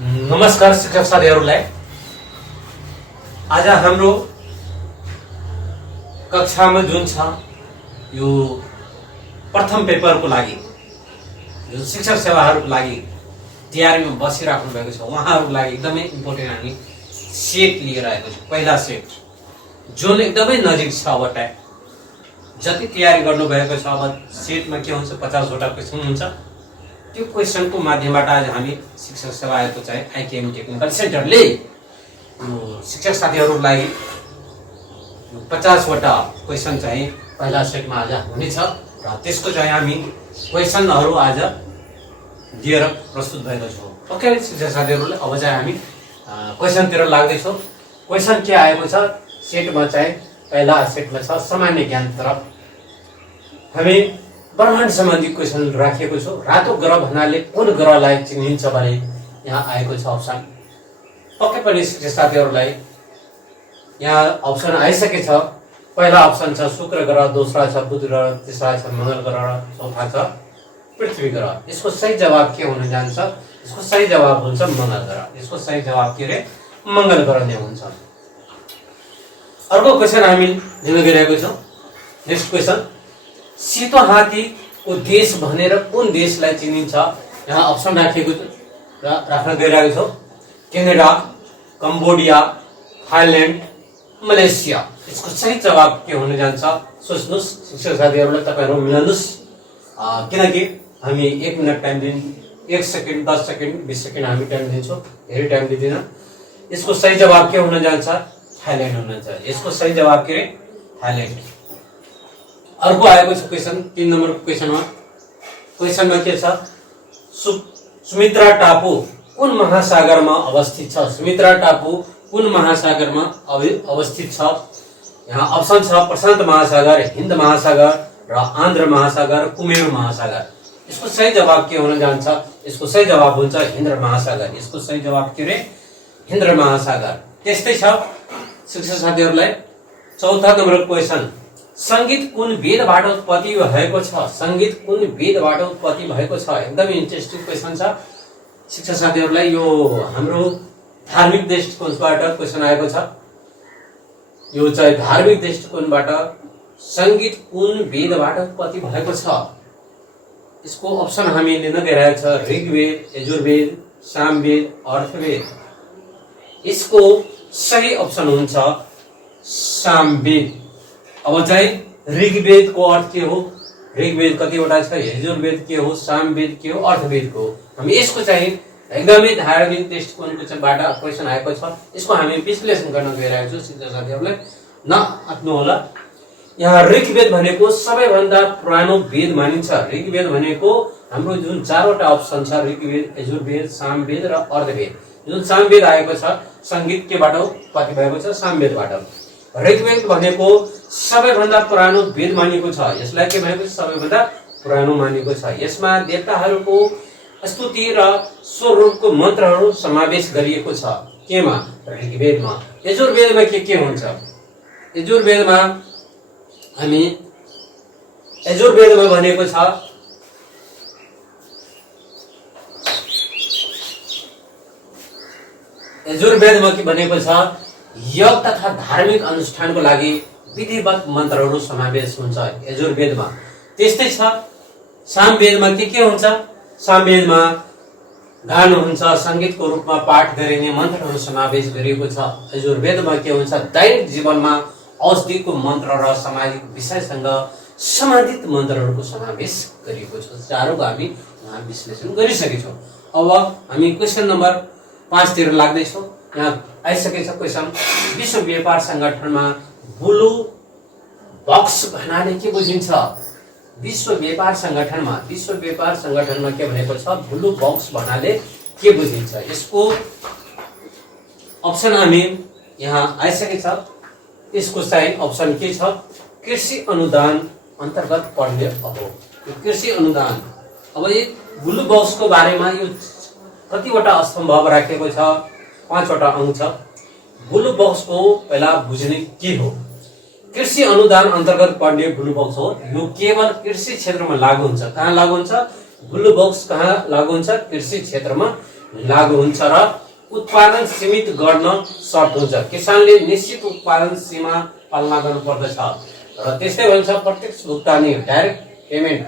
नमस्कार शिक्षक साथीहरूलाई। आज हाम्रो कक्षामा जुन छ यो प्रथम पेपरको लागि जुन शिक्षक सेवाहरूको लागि तयारीमा बसिराख्नु भएको छ उहाँहरूको लागि एकदमै इम्पोर्टेन्ट हामी सेट लिएर आएको छौँ। पहिला सेट जुन एकदमै नजिक छ। अब जति तयारी गर्नुभएको छ अब सेटमा के हुन्छ 50 वटा क्वेसन हुन्छ। त्यो क्वेसनको माध्यमबाट आज हामी शिक्षक सेवाको चाहिँ आइकेएम टेक्निकल सेन्टरले शिक्षक साथीहरूलाई 50 वटा क्वेसन चाहिँ पहिला सेटमा आज हुनेछ र त्यसको चाहिँ हामी क्वेसनहरू आज दिएर प्रस्तुत भएका छौँ। ओके शिक्षक साथीहरूले, अब चाहिँ हामी क्वेसनतिर लाग्दैछौँ। क्वेसन के आएको छ सेटमा चाहिँ पहिला सेटमा छ सामान्य ज्ञान तरफ हामी ब्रह्माण्ड सम्बन्धी क्वेसन राखेको छु। रातो ग्रह भन्नाले कुन ग्रहलाई चिनिन्छ भने यहाँ आएको छ अप्सन। पक्कै पनि शिक्षक साथीहरूलाई यहाँ अप्सन आइसकेछ। पहिला अप्सन छ शुक्र ग्रह, दोस्रा छ बुध ग्रह, तेस्रा छ मंगल ग्रह र चौथा छ पृथ्वी ग्रह। यसको सही जवाब के हुन जान्छ? यसको सही जवाब हुन्छ मंगल ग्रह। यसको सही जवाब के रे? मंगल ग्रह नै हुन्छ। अर्को क्वेसन हामी लिन गइरहेको छौँ। नेक्स्ट क्वेसन, सेतो हात्तीको देश भनेर कुन देशलाई चिनिन्छ? यहाँ अप्सन राख्न गइरहेको छौँ। Canada, Cambodia, Thailand, Malaysia. यसको सही जवाब के हुन जान्छ? सोच्नुहोस् शिक्षक साथीहरूलाई, तपाईँहरू मिलाउनुहोस्। किनकि हामी 1 मिनट टाइम दिन 1 सेकेन्ड 10 सेकेन्ड 20 सेकेन्ड हामी टाइम दिन्छौँ, धेरै टाइम दिँदैन। यसको सही जवाब के हुन जान्छ? थाइल्यान्ड हुन जान्छ। यसको सही जवाब के रे? थाइल्यान्ड। अर्को आएको छ क्वेसन 3 नम्बरको क्वेसनमा। क्वेसनमा के छ? सुमित्रा टापु कुन महासागरमा अवस्थित छ? सुमित्रा टापु कुन महासागरमा अवस्थित छ? यहाँ अप्सन छ प्रशान्त महासागर, हिन्द महासागर र आन्ध्र महासागर, कुमेर महासागर। यसको सही जवाब के हुन जान्छ? यसको सही जवाब हुन्छ हिन्द महासागर। यसको सही जवाब के रे? हिन्द महासागर। त्यस्तै छ शिक्षक साथीहरूलाई। चौथा नम्बरको क्वेसन, संगीत कुन वेदबाट उत्पत्ति भएको छ? संगीत कुन वेदबाट उत्पत्ति भएको छ? एकदमै इन्ट्रेस्टिङ क्वेसन छ शिक्षक साथीहरूलाई। यो हाम्रो धार्मिक दृष्टिकोणबाट क्वेसन आएको छ। यो चाहिँ धार्मिक दृष्टिकोणबाट संगीत कुन वेदबाट उत्पत्ति भएको छ? यसको अप्सन हामी लिन गइरहेको छ ऋग्वेद, यजुर्वेद, सामवेद, अर्थवेद। यसको सही अप्सन हुन्छ सामवेद। अब चाहिँ ऋग्वेदको अर्थ के हो? ऋग्वेद कतिवटा छ? यजुर्वेद के हो? सामवेद के हो? अर्थवेद को हो? हामी यसको चाहिँ एकदमै धार्मिक दृष्टिकोणको चाहिँ क्वेसन आएको छ। यसको हामी विश्लेषण गर्न गइरहेको छौँ। शिक्षक साथीहरूलाई नआत्नु होला। यहाँ ऋग्वेद भनेको सबैभन्दा पुरानो वेद मानिन्छ। ऋग्वेद भनेको हाम्रो जुन 4वटा अप्सन छ ऋग्वेद, यजुर्वेद, सामवेद र अर्थवेद। जुन सामवेद आएको छ संगीत केबाट उत्पत्ति भएको छ? सामवेदबाट। ऋग्वेद भनेको सबैभन्दा पुरानो वेद मानिएको छ। यसलाई के भनेको छ? सबैभन्दा पुरानो मानिएको छ। यसमा देवताहरूको स्तुति र स्वरूपको मन्त्रहरू समावेश गरिएको छ। केमा? ऋग्वेदमा। यजुर्वेदमा के हुन्छ? यजुर्वेदमा भनेको छ यजुर्वेदमा के भनेको छ? योग तथा धार्मिक अनुष्ठानको लागि विधिवत मन्त्रहरू समावेश हुन्छ यजुर्वेदमा। त्यस्तै छ सामवेदमा के हुन्छ? सामवेदमा गान हुन्छ, संगीतको रूपमा पाठ गरिने मन्त्रहरू समावेश गरिएको छ। यजुर्वेदमा के हुन्छ? दैनिक जीवनमा औषधिको मन्त्र र सामाजिक विषयसँग सम्बन्धित मन्त्रहरूको समावेश गरिएको छ। चारौँको हामी यहाँ विश्लेषण गरिसकेछौँ। अब हामी क्वेसन नम्बर 5 तिर लाग्दैछौँ। यहाँ आइसकेछ क्वेसन, विश्व व्यापार संगठनमा ब्लू बक्स भन्नाले के बुझिन्छ? विश्व व्यापार संगठनमा के भनेको छ? ब्लू बक्स भन्नाले के बुझिन्छ? यसको अप्सन हामी यहाँ आइसकेछ। यसको सही अप्सन के छ? कृषि अनुदान अन्तर्गत पर्ने हो। यो कृषि अनुदान। अब यो ब्लू बक्सको बारेमा यो कतिवटा स्तम्भ राखेको छ? 5 वटा अंक छ। ब्लू बक्सको पहिला बुझ्ने के हो? कृषि अनुदान अन्तर्गत पर्ने ब्लू बक्स हो। यो केवल कृषि क्षेत्रमा लागू हुन्छ। कहाँ लागू हुन्छ? ब्लू बक्स कहाँ लागू हुन्छ? कृषि क्षेत्रमा लागू हुन्छ र उत्पादन सीमित गर्न सर्त हुन्छ। किसानले निश्चित उत्पादन सीमा पालना गर्नुपर्दछ र त्यस्तै भन्छ प्रत्यक्ष भुक्तानी डाइरेक्ट पेमेन्ट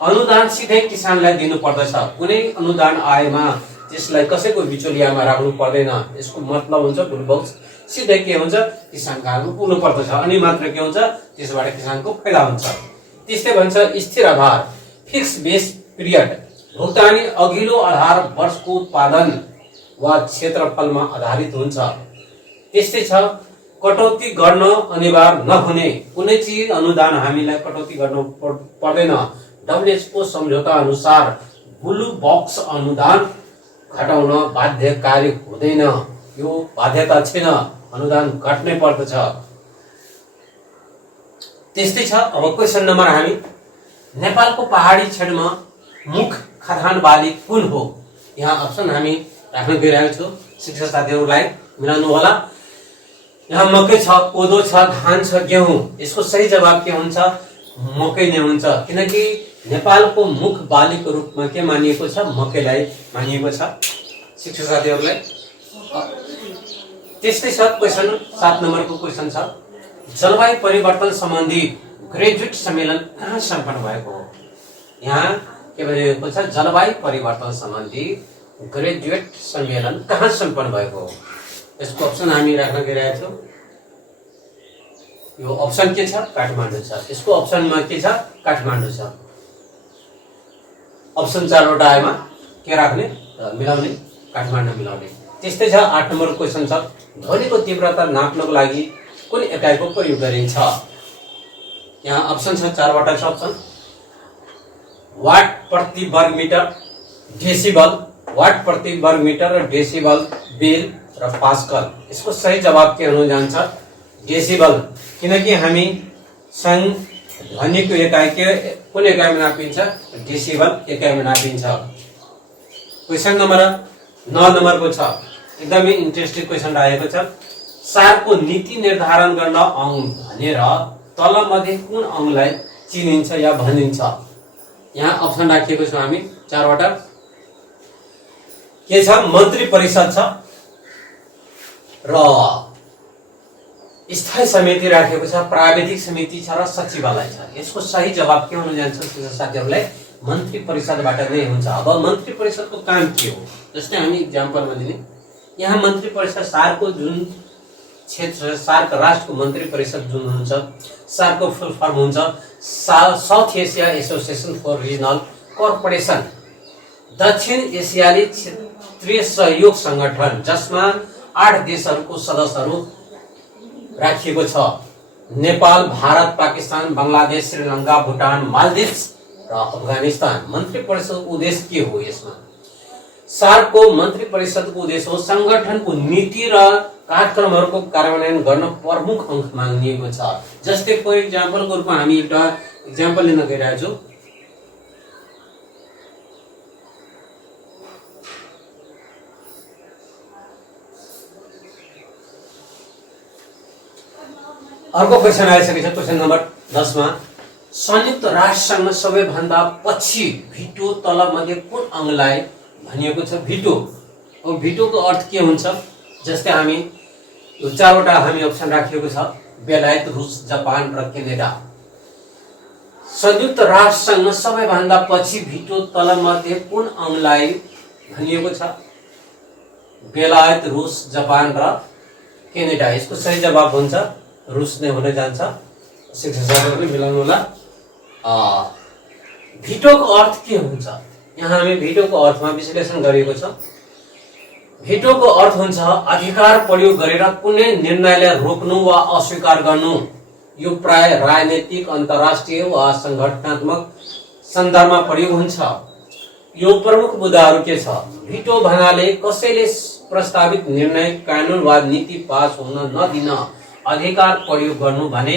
अनुदान सिधै किसानलाई दिनुपर्दछ। कुनै अनुदान आएमा त्यसलाई कसैको बिचौलियामा राख्नु पर्दैन। यसको मतलब हुन्छ ब्लू बक्स सिधै के हुन्छ? किसानको हातमा पुग्नु पर्दछ अनि मात्र के हुन्छ? त्यसबाट किसानको फाइदा हुन्छ। त्यस्तै भन्छ स्थिर आधार फिक्स बेस पिरियड भुक्तानी अघिल्लो आधार वर्षको उत्पादन वा क्षेत्रफलमा आधारित हुन्छ। त्यस्तै छ कटौती गर्न अनिवार्य नहुने कुनै चिज अनुदान हामीलाई कटौती गर्नु पर्दैन। डब्ल्युएचओ सम्झौता अनुसार ब्लू बक्स अनुदान घटाउन बाध्यकारी हुँदैन। यो बाध्यता छैन, अनुदान घट्नै पर्दछ। त्यस्तै छ अब क्वेशन नम्बर हामी नेपालको पहाडी क्षेत्रमा मुख्य खाद्यान्न बाली कुन हो? यहाँ अप्सन हामी राख्न गइरहेको छु, शिक्षक साथीहरूलाई मिलाउनु होला। यहाँ मकै छ, कोदो छ, धान छ, गेहूं। यसको सही जवाब के हुन्छ? मकै नै हुन्छ, किनकि नेपालको मुख्य बालीको रूपमा के मानिएको छ? मकैलाई मानिएको छ शिक्षक साथीहरूलाई। त्यस्तै छ क्वेशन 7 नम्बरको क्वेशन छ जलवायु परिवर्तन सम्बन्धी ग्रेजुएट सम्मेलन कहाँ सम्पन्न भएको हो? यहाँ के भनिएको छ? जलवायु परिवर्तन सम्बन्धी ग्रेजुएट सम्मेलन कहाँ सम्पन्न भएको हो? यसको अप्सन हामी राख्न गइरहेका छौँ। यो अप्सन के छ? काठमाडौँ छ। यसको अप्सनमा के छ? काठमाडौँ छ। अप्सन 4 वटा आएमा के राख्ने? मिलाउने, काठमाडौँ मिलाउने। त्यस्तै छ 8 नम्बर क्वेशन छ ध्वनिको तीव्रता नाप्नको लागि कुन एकाइको प्रयोग गरिन्छ? यहाँ अप्सन छ 4 वटा छ अप्सन। वाट प्रति वर्ग मिटर, डेसिबल, वाट प्रति वर्ग मिटर र डेसिबल, बेल र पास्कल। यसको सही जवाब के हुन जान्छ? डेसिबल, किनकि हामी ध्वनिको एकाइ के कुन एकाइमा नापिन्छ? डेसिबल एकाइमा नापिन्छ। क्वेशन नम्बर 9 नम्बरको छ एकदमै इन्ट्रेस्टिङ क्वेशन आएको छ। सारको नीति निर्धारण गर्न अंग भनेर तल मध्ये कुन अंगलाई चिनिन्छ या भनिन्छ? यहाँ अप्सन राखिएको छ हामी 4 वटा। के छ? मन्त्री परिषद छ र स्थायी समिति राखेको छ, प्राविधिक समिति छ र सचिवालय छ। यसको सही जवाब के हुन जान्छ साथीहरूलाई? मन्त्री परिषदबाट नै हुन्छ। अब मन्त्री परिषदको काम के हो? जस्तै हामी इक्जाम्पलमा लिने, यहाँ मन्त्री परिषद सारको जुन क्षेत्र सार्क राष्ट्रको मन्त्री परिषद जुन हुन्छ, सार्कको फुल फर्म हुन्छ South Asia association for regional cooperation, दक्षिण एसियाली क्षेत्रीय सहयोग संगठन, जसमा 8 देशहरूको सदस्यहरू राखिएको छ। नेपाल, भारत, पाकिस्तान, बंगलादेश, श्रीलंका, भुटान, मालदिव्स र अफगानिस्तान। मन्त्री परिषदको उद्देश्य के हो? यसमा सार्कको मन्त्री परिषदको उद्देश्य हो संगठनको नीति र कार्यक्रमहरूको कार्यान्वयन गर्न प्रमुख अंश मानिएको छ। जस्तै फर इक्जाम्पलको रूपमा हामी एउटा इक्जाम्पल लिन गइरहेका छौँ। अर्को क्वेशन आइसकेको छ क्वेशन नम्बर 10 मा संयुक्त राष्ट्रसँग सबैभन्दा पछि भिटो तल मध्ये कुन अंगलाई भनिएको छ? भिटो। अब भिटोको अर्थ के हुन्छ? जस्तै हामी 4 वटा हामी अप्सन राखिएको छ, बेलायत, रुस, जापान र क्यानाडा। संयुक्त राष्ट्रसँग सबैभन्दा पछि भिटो तल मध्ये कुन अंगलाई भनिएको छ? बेलायत, रुस, जापान र क्यानाडा। यसको सही जवाब हुन्छ रुस नै हुन जान्छ। शिक्षक साथीहरूले मिलाउनु होला। भिटोको अर्थ के हुन्छ? यहाँ हामी भिटोको अर्थमा विश्लेषण गरिएको छ। भिटोको अर्थ हुन्छ अधिकार प्रयोग गरेर कुनै निर्णयलाई रोक्नु वा अस्वीकार गर्नु। यो प्राय राजनीतिक, अन्तर्राष्ट्रिय वा संगठनात्मक सन्दर्भमा प्रयोग हुन्छ। यो प्रमुख मुद्दाहरू के छ? भिटो भन्नाले कसैले प्रस्तावित निर्णय, कानुन वा नीति पास हुन नदिन अधिकार प्रयोग गर्नु भने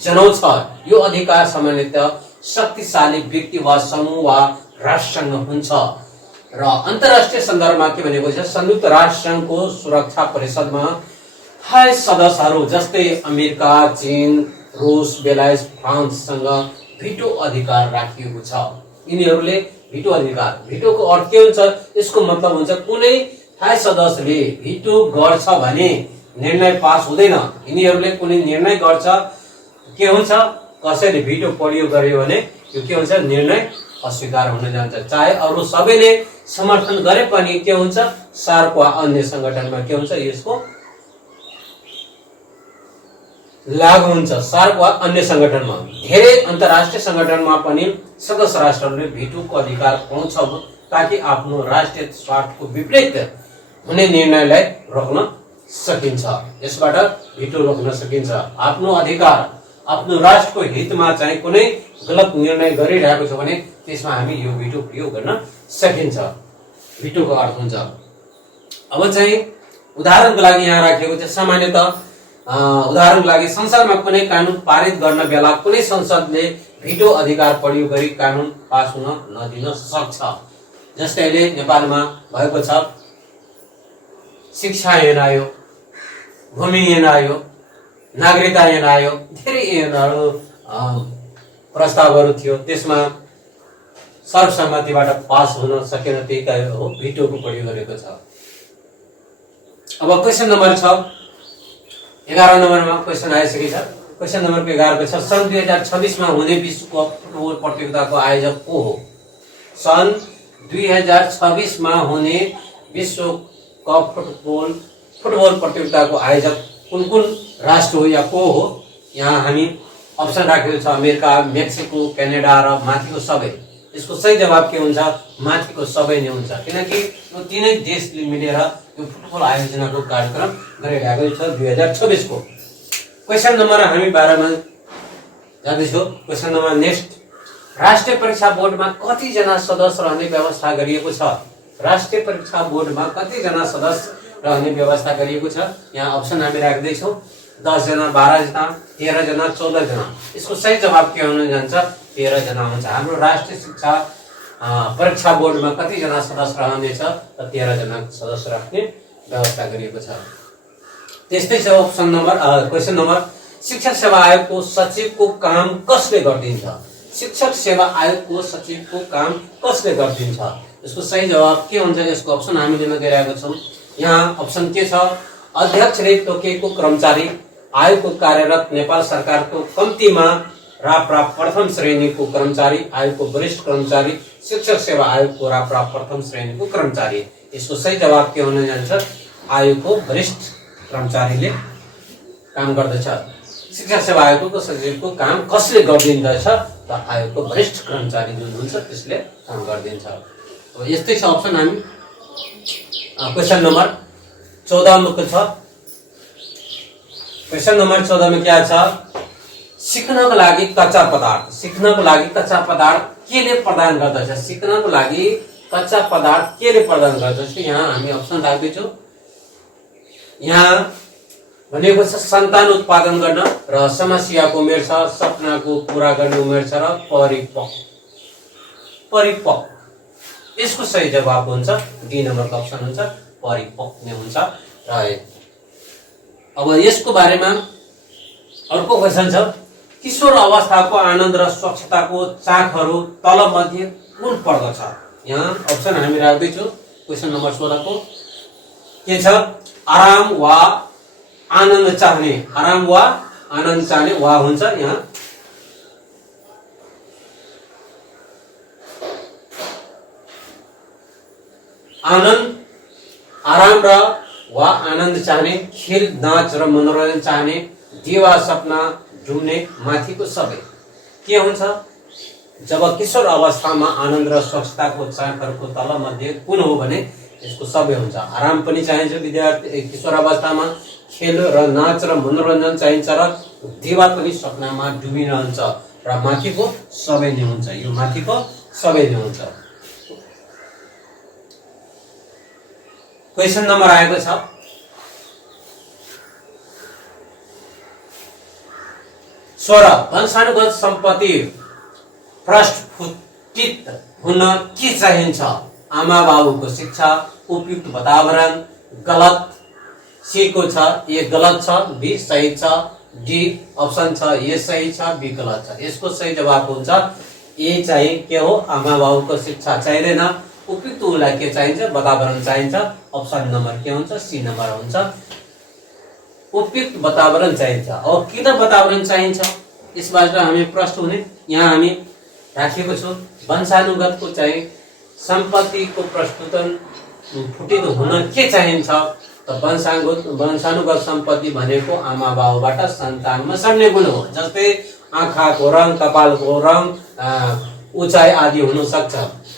जनाउँछ। यो अधिकार सामान्यतः शक्तिशाली व्यक्ति वा समूह वा राष्ट्रसँग हुन्छ र अन्तर्राष्ट्रिय सन्दर्भमा के भनेको छ? संयुक्त राष्ट्र संघको सुरक्षा परिषदमा 28 सदस्यहरू जस्तै अमेरिका, चीन, रुस, बेलायत, फ्रान्ससँग भिटो अधिकार राखिएको छ। यिनीहरूले भिटो अधिकार। भिटोको अर्थ के हुन्छ? यसको मतलब हुन्छ कुनै थाई सदस्यले भिटो गर्छ भने निर्णय पास हुँदैन। यिनीहरूले कुनै निर्णय गर्छ, के हुन्छ? कसैले भिटो प्रयोग गर्यो भने यो के हुन्छ? निर्णय अस्वीकार हुन जान्छ। चाहे अरू सबैले समर्थन गरे पनि के हुन्छ? सार्क वा अन्य संगठनमा के हुन्छ? यसको लागू हुन्छ। सार्क वा अन्य संगठनमा, धेरै अन्तर्राष्ट्रिय संगठनमा पनि सदस्य राष्ट्रहरूले भिटोको अधिकार पाउँछ ताकि आफ्नो राष्ट्रिय स्वार्थको विपरीत हुने निर्णयलाई रोक्न सकिन्छ। यसबाट भिटो रोक्न सकिन्छ। आफ्नो अधिकार, आफ्नो राष्ट्रको हितमा चाहिँ कुनै गलत निर्णय गरिरहेको छ भने त्यसमा हामी यो भिटो प्रयोग गर्न सकिन्छ। भिटोको अर्थ हुन्छ। अब चाहिँ उदाहरणको लागि यहाँ राखेको छ, सामान्यतः उदाहरणको लागि संसदमा कुनै कानुन पारित गर्न बेला कुनै संसदले भिटो अधिकार प्रयोग गरी कानुन पास हुन नदिन सक्छ। जस्तै अहिले नेपालमा भएको छ शिक्षा ऐन आयो, भूमि ऐन आयो, नागरिकता ऐन आयो, धेरै ऐनहरू प्रस्तावहरू थियो। त्यसमा सर्वसम्मतिबाट पास हुन सकेन, त्यही कारण हो भिटोको प्रयोग गरेको छ। अब क्वेसन नम्बर 6, 11 नम्बरमा क्वेसन आइसकेको छ। क्वेसन नम्बर 11 छ, सन् 2026 मा हुने विश्वकप फुटबल प्रतियोगिताको आयोजक को हो? सन् 2026 मा हुने विश्वकप फुटबल प्रतियोगिताको आयोजक कुन कुन राष्ट्र हो या को हो? यहाँ हामी अप्सन राखेको छ अमेरिका, मेक्सिको, क्यानाडा र माथिको सबै। यसको सही जवाब के हुन्छ? माथिको सबै नै हुन्छ, किनकि यो तीनै देशले मिलेर यो फुटबल आयोजनाको कार्यक्रम गरिरहेको छ 2026 को। क्वेसन नम्बर हामी 12 मा जाँदैछौँ। क्वेसन नम्बर नेक्स्ट, राष्ट्रिय परीक्षा बोर्डमा कतिजना सदस्य रहने व्यवस्था गरिएको छ? राष्ट्रिय परीक्षा बोर्डमा कतिजना सदस्य रहने व्यवस्था गरिएको छ? यहाँ अप्सन हामी राख्दैछौँ 10 जना, 12 जना, 13 जना, 14 जना। यसको सही जवाब के हुन जान्छ? 13 जना हुन्छ। हाम्रो राष्ट्रिय शिक्षा परीक्षा बोर्डमा कतिजना सदस्य रहनेछ? 13 जना सदस्य राख्ने व्यवस्था गरिएको छ। त्यस्तै छ अप्सन नम्बर क्वेसन नम्बर, शिक्षक सेवा आयोगको सचिवको काम कसले गरिदिन्छ? शिक्षक सेवा आयोगको सचिवको काम कसले गरिदिन्छ? यसको सही जवाब के हुन्छ? यसको अप्सन हामीले गइरहेको छौँ। यहाँ अप्सन के छ? अध्यक्षले तोकेको कर्मचारी, आयोगको कार्यरत नेपाल सरकारको कम्तीमा राप्रा प्रथम श्रेणीको कर्मचारी, आयोगको वरिष्ठ कर्मचारी, शिक्षक सेवा आयोगको राप्रा प्रथम श्रेणीको कर्मचारी। यसको सही जवाब के हुन जान्छ? आयोगको वरिष्ठ कर्मचारीले काम गर्दछ। शिक्षा सेवा आयोगको सचिवको काम कसले गरिदिँदछ? त आयोगको वरिष्ठ कर्मचारी जुन हुन्छ त्यसले काम गरिदिन्छ। यस्तै छ अप्सन। हामी क्वेसन नम्बर 14 मा छ। क्वेसन नम्बर 14 मा क्या छ? सिक्नको लागि कच्चा पदार्थ, सिक्नको लागि कच्चा पदार्थ केले प्रदान गर्दछ? सिक्नको लागि कच्चा पदार्थ केले प्रदान गर्दछ? यहाँ हामी अप्सन राख्दैछौँ। यहाँ भनेको छ सन्तान उत्पादन गर्न र समस्याको उमेर छ, सपनाको पूरा गर्ने उमेर छ र परिपक्व। यसको सही जवाब हुन्छ डी नम्बरको अप्सन हुन्छ, परिपक्व नै हुन्छ। र अब यसको बारेमा अर्को क्वेसन छ, किशोर अवस्थाको आनन्द र स्वच्छताको चाखहरू तल मध्ये कुन पर्दछ? यहाँ अप्सन हामी राख्दैछौँ क्वेसन नम्बर 16 को। के छ? आराम वा आनन्द चाहने, आराम वा आनन्द चाहने वा हुन्छ। यहाँ आनन्द, आराम र वा आनन्द चाहने, खेल, नाच र मनोरञ्जन चाहने, दिवा सपना ढुम्ने, माथिको सबै। के हुन्छ? जब किशोर अवस्थामा आनन्द र स्वच्छताको चाखहरूको तल मध्ये कुन हो भने यसको सबै हुन्छ। आराम पनि चाहिन्छ विद्यार्थी किशोर अवस्थामा, खेल र नाच र मनोरञ्जन चाहिन्छ र दिवा पनि सपनामा डुबिरहन्छ र माथिको सबै नै हुन्छ। यो माथिको सबै नै हुन्छ। क्वेसन नम्बर आएको छ, सोह्र, वंशानुगत सम्पत्ति प्रस्फुटित हुन के चाहिन्छ? आमा बाबुको शिक्षा, उपयुक्त वातावरण, गलत। सी को छ, ए गलत छ, बी सही छ, डी अप्सन छ ए सही छ, बी गलत छ। यसको सही जवाब हुन्छ ए चाहिँ के हो, आमा बाबुको शिक्षा चाहिँदैन, उपयुक्त उसलाई के चाहिन्छ, वातावरण चाहिन्छ। अप्सन नम्बर के हुन्छ, सी नम्बर हुन्छ, उपयुक्त वातावरण चाहिन्छ। अब किन वातावरण चाहिन्छ यसबाट हामी प्रश्न हुने, यहाँ हामी राखेको छु। वंशानुगतको चाहिँ सम्पत्तिको प्रस्तुतन फुटित हुन के चाहिन्छ त वंशानुगत सम्पत्ति भनेको आमा बाबुबाट सन्तानमा सर्ने गुण हो। जस्तै आँखाको रङ, कपालको रङ, उचाइ आदि हुन सक्छ।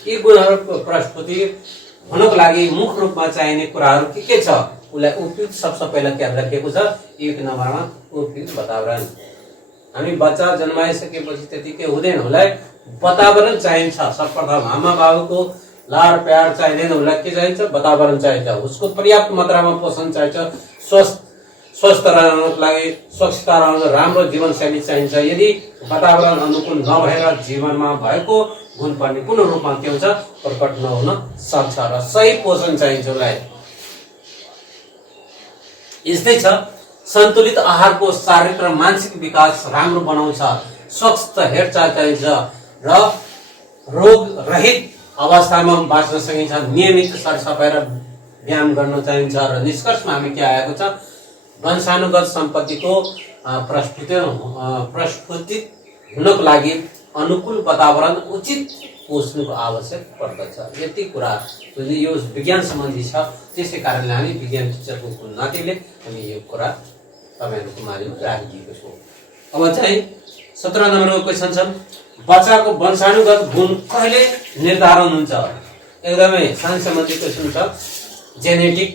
यी गुणहरूको प्रस्तुति हुनको लागि मुख्य रूपमा चाहिने कुराहरू के छ, उसलाई उपयुक्त सबसे पहिला क्या राखेको छ, 1 नम्बरमा उपयुक्त वातावरण। हामी बच्चा जन्माइसकेपछि त्यतिकै हुँदैन, उसलाई वातावरण चाहिन्छ। सर्वप्रथम आमा बाबुको लाड प्यार चाहिँदैन, उसलाई के चाहिन्छ, वातावरण चाहिन्छ। उसको पर्याप्त मात्रामा पोषण चाहिन्छ, स्वस्थ रहनको लागि, स्वच्छता रहन, राम्रो जीवनशैली चाहिन्छ। यदि वातावरण अनुकूल नभएर जीवनमा भएको गुण पनि पूर्ण रूपमा के हुन्छ, प्रकट नहुन सक्छ र सही पोषण चाहिन्छ उसलाई। यस्तै छ, सन्तुलित आहारको शारीरिक र मानसिक विकास राम्रो बनाउँछ। स्वस्थ हेरचाह चाहिन्छ र रोग रहित अवस्थामा बाँच्न सकिन्छ। नियमित सरसफाइ र व्यायाम गर्न चाहिन्छ। र निष्कर्षमा हामी के आएको छ, वंशानुगत सम्पत्तिको प्रस्फुटित हुनको लागि अनुकूल वातावरण, उचित पोषणको आवश्यक पर्दछ। यति कुरा यो विज्ञान सम्बन्धी छ, त्यसै कारणले हामी विज्ञान शिक्षकको नातेले हामी यो कुरा तपाईँहरूको माझमा राखिदिएको छौँ। अब चाहिँ 17 नम्बरको क्वेसन छ, बच्चाको वंशानुगत गुण कहिले निर्धारण हुन्छ। एकदमै साइन्स सम्बन्धी क्वेसन छ, जेनेटिक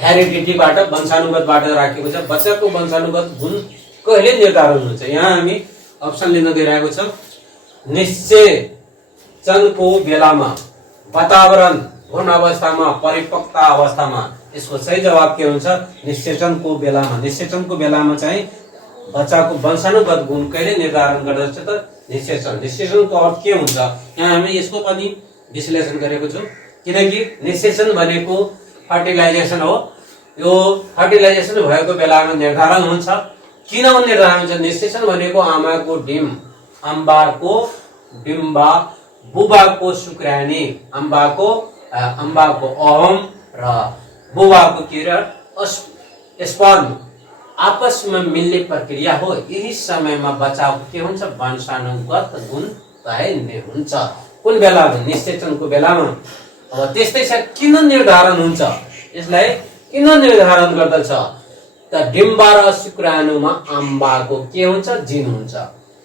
हेरिडिटीबाट वंशानुगतबाट राखेको छ। बच्चाको वंशानुगत गुण कहिले निर्धारण हुन्छ। यहाँ हामी अप्सन लिन गइरहेको छ, निषेचनको बेलामा, वातावरण, भ्रूण अवस्थामा, परिपक्वता अवस्थामा। यसको सही जवाब के हुन्छ, निषेचनको बेलामा। निषेचनको बेलामा चाहिँ बच्चाको वंशानुगत गुण कहिले निर्धारण गर्दछ त, निषेचन। निषेचनको अर्थ के हुन्छ, यहाँ हामी यसको पनि विश्लेषण गरेको छौँ। किनकि निषेचन भनेको फर्टिलाइजेसन हो। यो फर्टिलाइजेसन भएको बेलामा निर्धारण हुन्छ। किन निर्धारण हुन्छ, निषेचन भनेको आमाको डिम्ब, अम्बाको डिम्बा, बुबाको शुक्राणु, अम्बाको ओभम र बुबाको स्पर्म आपसमा मिल्ने प्रक्रिया हो। यही समयमा बच्चाको के हुन्छ, वंशानुगत गुण तय हुन्छ। कुन बेलामा, निषेचनको बेलामा। अब त्यस्तै छ, किन निर्धारण हुन्छ, यसलाई किन निर्धारण गर्दछ त, डिम्बा र शुक्राणुमा अम्बाको के हुन्छ, जिन हुन्छ।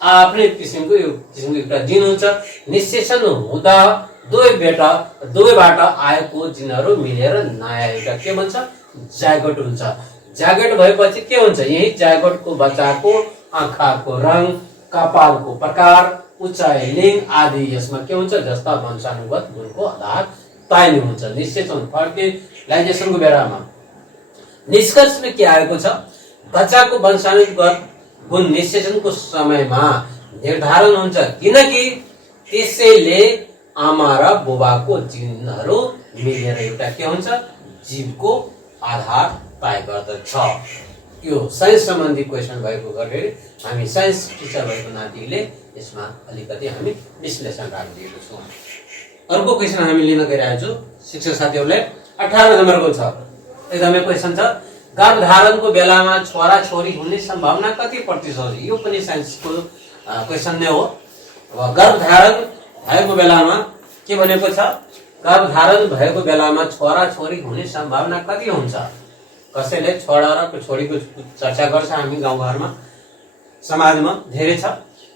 आफ्नै किसिमको एउटा जिन हुन्छ। निषेचन हुँदा दुवैबाट आएको जिनहरू मिलेर नयाँ एउटा के भन्छ, जायगोट हुन्छ। जायगोट भएपछि के हुन्छ, यही जायगोटको बच्चाको आँखाको रङ, कपालको प्रकार, उचाइ, लिङ आदि यसमा के हुन्छ, जस्ता वंशानुगत गुणको आधार तय हुन्छ। निषेचन फर्टिलाइजेसनको बेलामा निष्कर्षमा के आएको छ, बच्चाको वंशानुगत गुण निषेचनको समयमा निर्धारण हुन्छ। किनकि त्यसैले आमा र बुबाको जिनहरू मिलेर एउटा के हुन्छ, जीवको आधार तय गर्दछ। यो साइन्स सम्बन्धी क्वेसन भएको गर्दै हामी साइन्स टिचर भएको नातिले यसमा अलिकति हामी विश्लेषण राखिदिएको छौँ। अर्को क्वेसन हामी लिन गइरहेको छौँ शिक्षक साथीहरूलाई। 18 नम्बरको छ, एकदमै क्वेसन छ, गर्भधारणको बेलामा छोरा छोरी हुने सम्भावना कति प्रतिशत। यो पनि साइन्सको क्वेसन नै हो। अब गर्भधारण भएको बेलामा के भनेको छ, गर्भधारण भएको बेलामा छोरा छोरी हुने सम्भावना कति हुन्छ। कसैले छोरा र छोरीको चर्चा गर्छ हामी गाउँघरमा, समाजमा धेरै छ।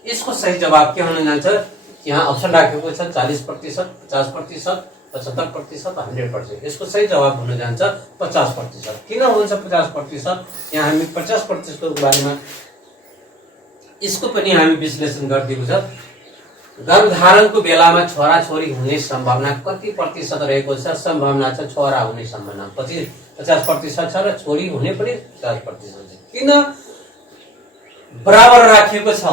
यसको सही जवाब के हुन जान्छ, यहाँ अप्सन राखेको छ 40%, 50%, 75%, 100%। यसको सही जवाब हुन जान्छ 50%। किन हुन्छ 50%, यहाँ हामी 50% को बारेमा यसको पनि हामी विश्लेषण गरिदिएको छ। गर्भधारणको बेलामा छोरा छोरी हुने सम्भावना कति प्रतिशत रहेको छ, सम्भावना छ छोरा हुने सम्भावना 50% छ र छोरी हुने पनि 50% छ। किन बराबर राखिएको छ,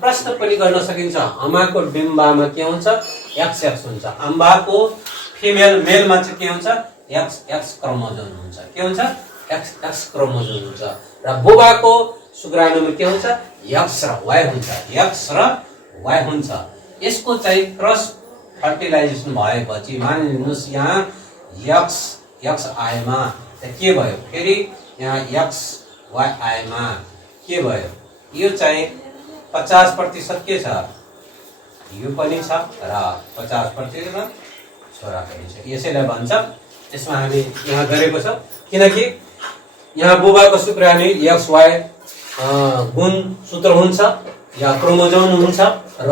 प्रश्न पनि गर्न सकिन्छ। आमाको डिम्बामा के हुन्छ, XX हुन्छ। अम्बाको मेलमा चाहिँ के हुन्छ, XX क्रोमोजोम हुन्छ। के हुन्छ, XX क्रोमोजोम हुन्छ। र बुबाको शुक्राणुमा के हुन्छ, X र Y हुन्छ। X र Y हुन्छ। यसको चाहिँ क्रस फर्टिलाइजेसन भएपछि मानिलिनुहोस् यहाँ एक्स एक्स आएमा के भयो, फेरि यहाँ एक्स वाई आएमा के भयो, यो चाहिँ 50% के छ, यो पनि छ र 50% छोरा पनि छ। यसैलाई भन्छ, यसमा हामी यहाँ गरेको छ किनकि यहाँ बुबाको सूत्र हामी एक्स वाई गुण सूत्र हुन्छ या क्रोमोजोम हुन्छ र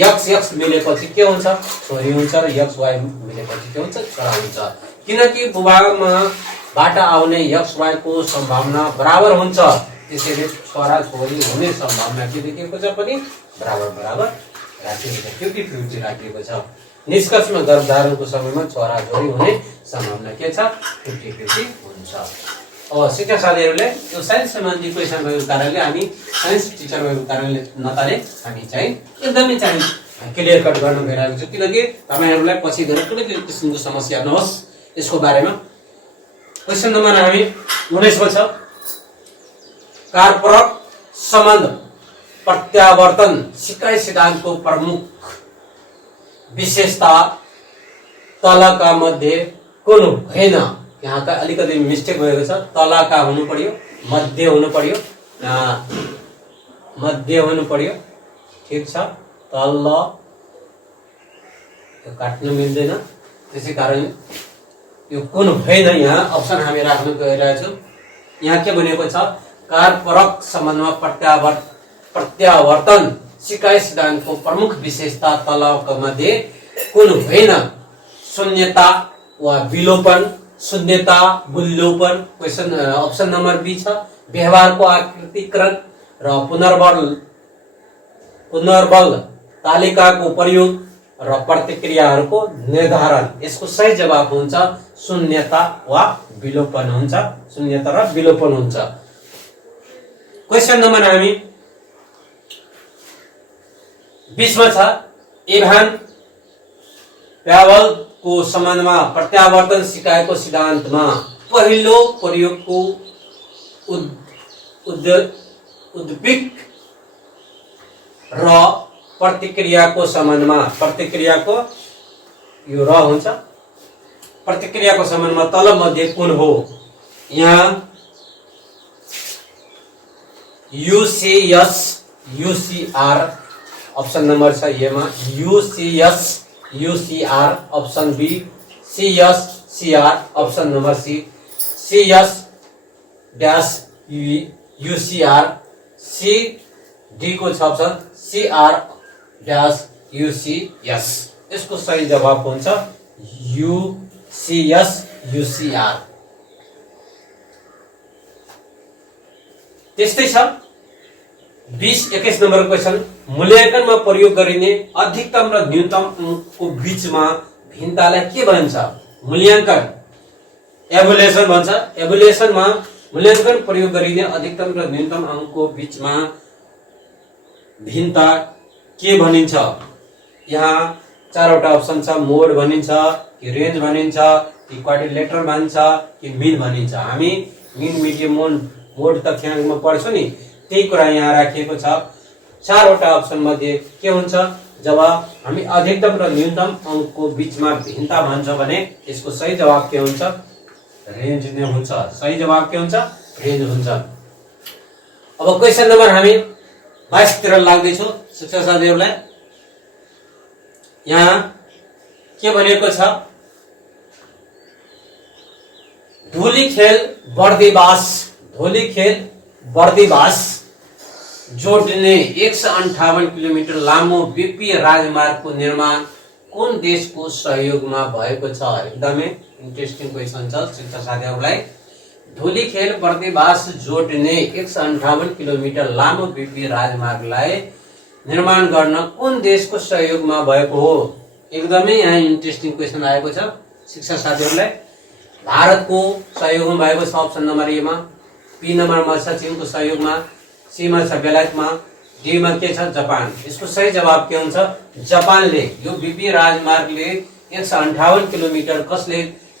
एक्स एक्स मिलेपछि के हुन्छ, छोरी हुन्छ र एक्स वाई मिलेपछि के हुन्छ, छोरा हुन्छ। किनकि बुबाबाट आउने एक्स वाई को सम्भावना बराबर हुन्छ, त्यसैले छोरा छोरी हुने सम्भावना के देखिएको छ पनि बराबर बराबर राखिएको छ, 50-50 राखिएको छ। निष्कर्षमा गर्भधारणको समयमा छोरा छोरी हुने सम्भावना के छ, 50-50 हुन्छ। अब शिक्षक साथीहरूले यो साइन्स सम्बन्धी क्वेसन भएको कारणले हामी साइन्स टिचर भएको कारणले नताले हामी चाहिँ एकदमै चाहिँ क्लियर कट गर्न गइरहेको छु किनकि तपाईहरुलाई पछि गएर कुनै किसिमको समस्या नहोस् यसको बारेमा। क्वेसन नम्बर हामी 19 को छ, कारपरक सम्बन्ध प्रत्यावर्तन सिकाइ सिद्धान्तको प्रमुख विशेषता तलका मध्ये कुन होइन। यहाँ का अलिकति मिस्टेक भएको छ, तलका हुनु पर्यो, मध्य हुनु पर्यो, मध्य हुनु पर्यो, ठीक छ। तल यो काट्न मिल्दैन, त्यसै कारण यो कुन होइन यहाँ अप्सन हामी राख्न गइरहेको छु। यहाँ के भनेको छ, कारपरक सम्बन्धमा प्रत्यावर्तन सिकाइ सिद्धान्तको प्रमुख विशेषता तलका मध्ये कुन होइन। शून्यता वा विलोपन, शून्यता विलोपन, क्वेशन अप्सन नम्बर बी छ। व्यवहारको आकृतिकरण र पुनर्बल तालिकाको प्रयोग र प्रतिक्रियाहरूको निर्धारण, यसको सही जवाब हुन्छ शून्यता वा विलोपन हुन्छ, शून्यता र विलोपन हुन्छ। क्वेशन नम्बर हामी 20 मा छ, इभान प्यावल को सम्बन्धमा प्रत्यावर्तन सिकाएको सिद्धान्तमा पहिलो प्रयोगको उद्दीपक र प्रतिक्रियाको सम्बन्धमा, प्रतिक्रियाको यो र हुन्छ, प्रतिक्रियाको सम्बन्धमा तल मध्ये कुन हो। यहाँ यूसीएस यूसीआर अप्सन नम्बर छ, येमा UCS UCR option B, CS CR option number C, CS dash UCR, C D को छ अप्सन सीआर डैश यूसीएस। यसको सही जवाब हुन्छ यूसीएस यूसीआर। त्यस्तै छ 20-21 नम्बर क्वेशन, मूल्याङ्कनमा प्रयोग गरिने अधिकतम र न्यूनतम अंकको बीचमा भिन्नतालाई के भन्छ। मूल्याङ्कन एभुलेसन भन्छ, एभुलेसनमा मूल्याङ्कन प्रयोग गरिने अधिकतम र न्यूनतम अंकको बीचमा भिन्नता के भनिन्छ। यहाँ चारवटा अप्सन छ, मोड भनिन्छ कि रेन्ज भनिन्छ कि क्वाड्रिलेटरल भनिन्छ कि मिन भनिन्छ। हामी मिन मिडियम मोड तथ्याङ्कमा पढ्छौं नि, त्यही कुरा यहाँ राखिएको छ। चारवटा अप्सन मध्ये के हुन्छ, जब हामी अधिकतम र न्यूनतम अंकको बीचमा भिन्नता भन्छ भने यसको सही जवाब के हुन्छ, रेन्ज नै हुन्छ। सही जवाब के हुन्छ, रेन्ज हुन्छ। अब क्वेशन नम्बर हामी 22 तिर लाग्दैछौँ शिक्षक साथीहरूलाई। यहाँ के भनेको छ, धुलीखेल बर्दिवास जोड्ने 158 किलोमिटर लामो बीपी राजमार्गको निर्माण कुन देशको सहयोगमा भएको छ। एकदमै इन्ट्रेस्टिङ क्वेशन छ शिक्षक साथीहरूलाई। धुलीखेल बर्दिवास जोड्ने 158 किलोमिटर लामो बीपी राजमार्गलाई निर्माण गर्न कुन देशको सहयोगमा भएको हो। एकदमै यहाँ इन्ट्रेस्टिङ क्वेशन आएको छ शिक्षक साथीहरूलाई। भारतको सहयोगमा भएको छ अप्सन नम्बर ए मा, बी नम्बरमा छ चीनको सहयोगमा, सी मा छ बेलायतमा, डी मा के छ जापान। यसको सही जवाब के हुन्छ, जापानले यो बीपी राजमार्गले 158 किलोमिटर कसले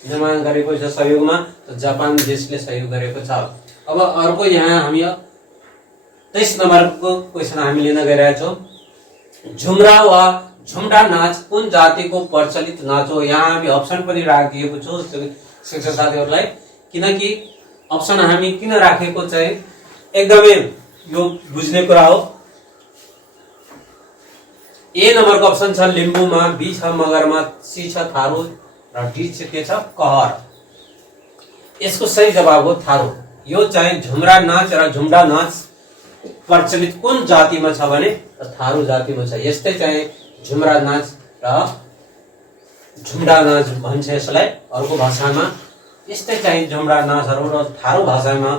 निर्माण गरेको छ सहयोगमा, त जापान देशले सहयोग गरेको छ। अब अर्को यहाँ हामी 23 नम्बरको क्वेशन हामी लिन गइरहेका छौँ। झुमरा वा झुम्डा नाच कुन जातिको प्रचलित नाच हो? यहाँ हामी अप्सन पनि राखिदिएको छु शिक्षक साथीहरूलाई, किनकि अप्सन हामी किन राखेको चाहिँ एकदमै यो बुझ्ने कुरा हो। ए नम्बरको अप्सन छ लिम्बूमा, बी छ मगरमा, सी छ थारू र डी छ के छ कहर। यसको सही जवाब हो थारू। यो चाहिँ झुम्रा नाच र झुम्डा नाच प्रचलित कुन जातिमा छ भने थारू जातिमा छ। यस्तै चाहिँ झुम्रा नाच र झुम्डा नाच भन्छ यसलाई अर्को भाषामा। यस्तै चाहिँ झुम्रा नाचहरू र थारू भाषामा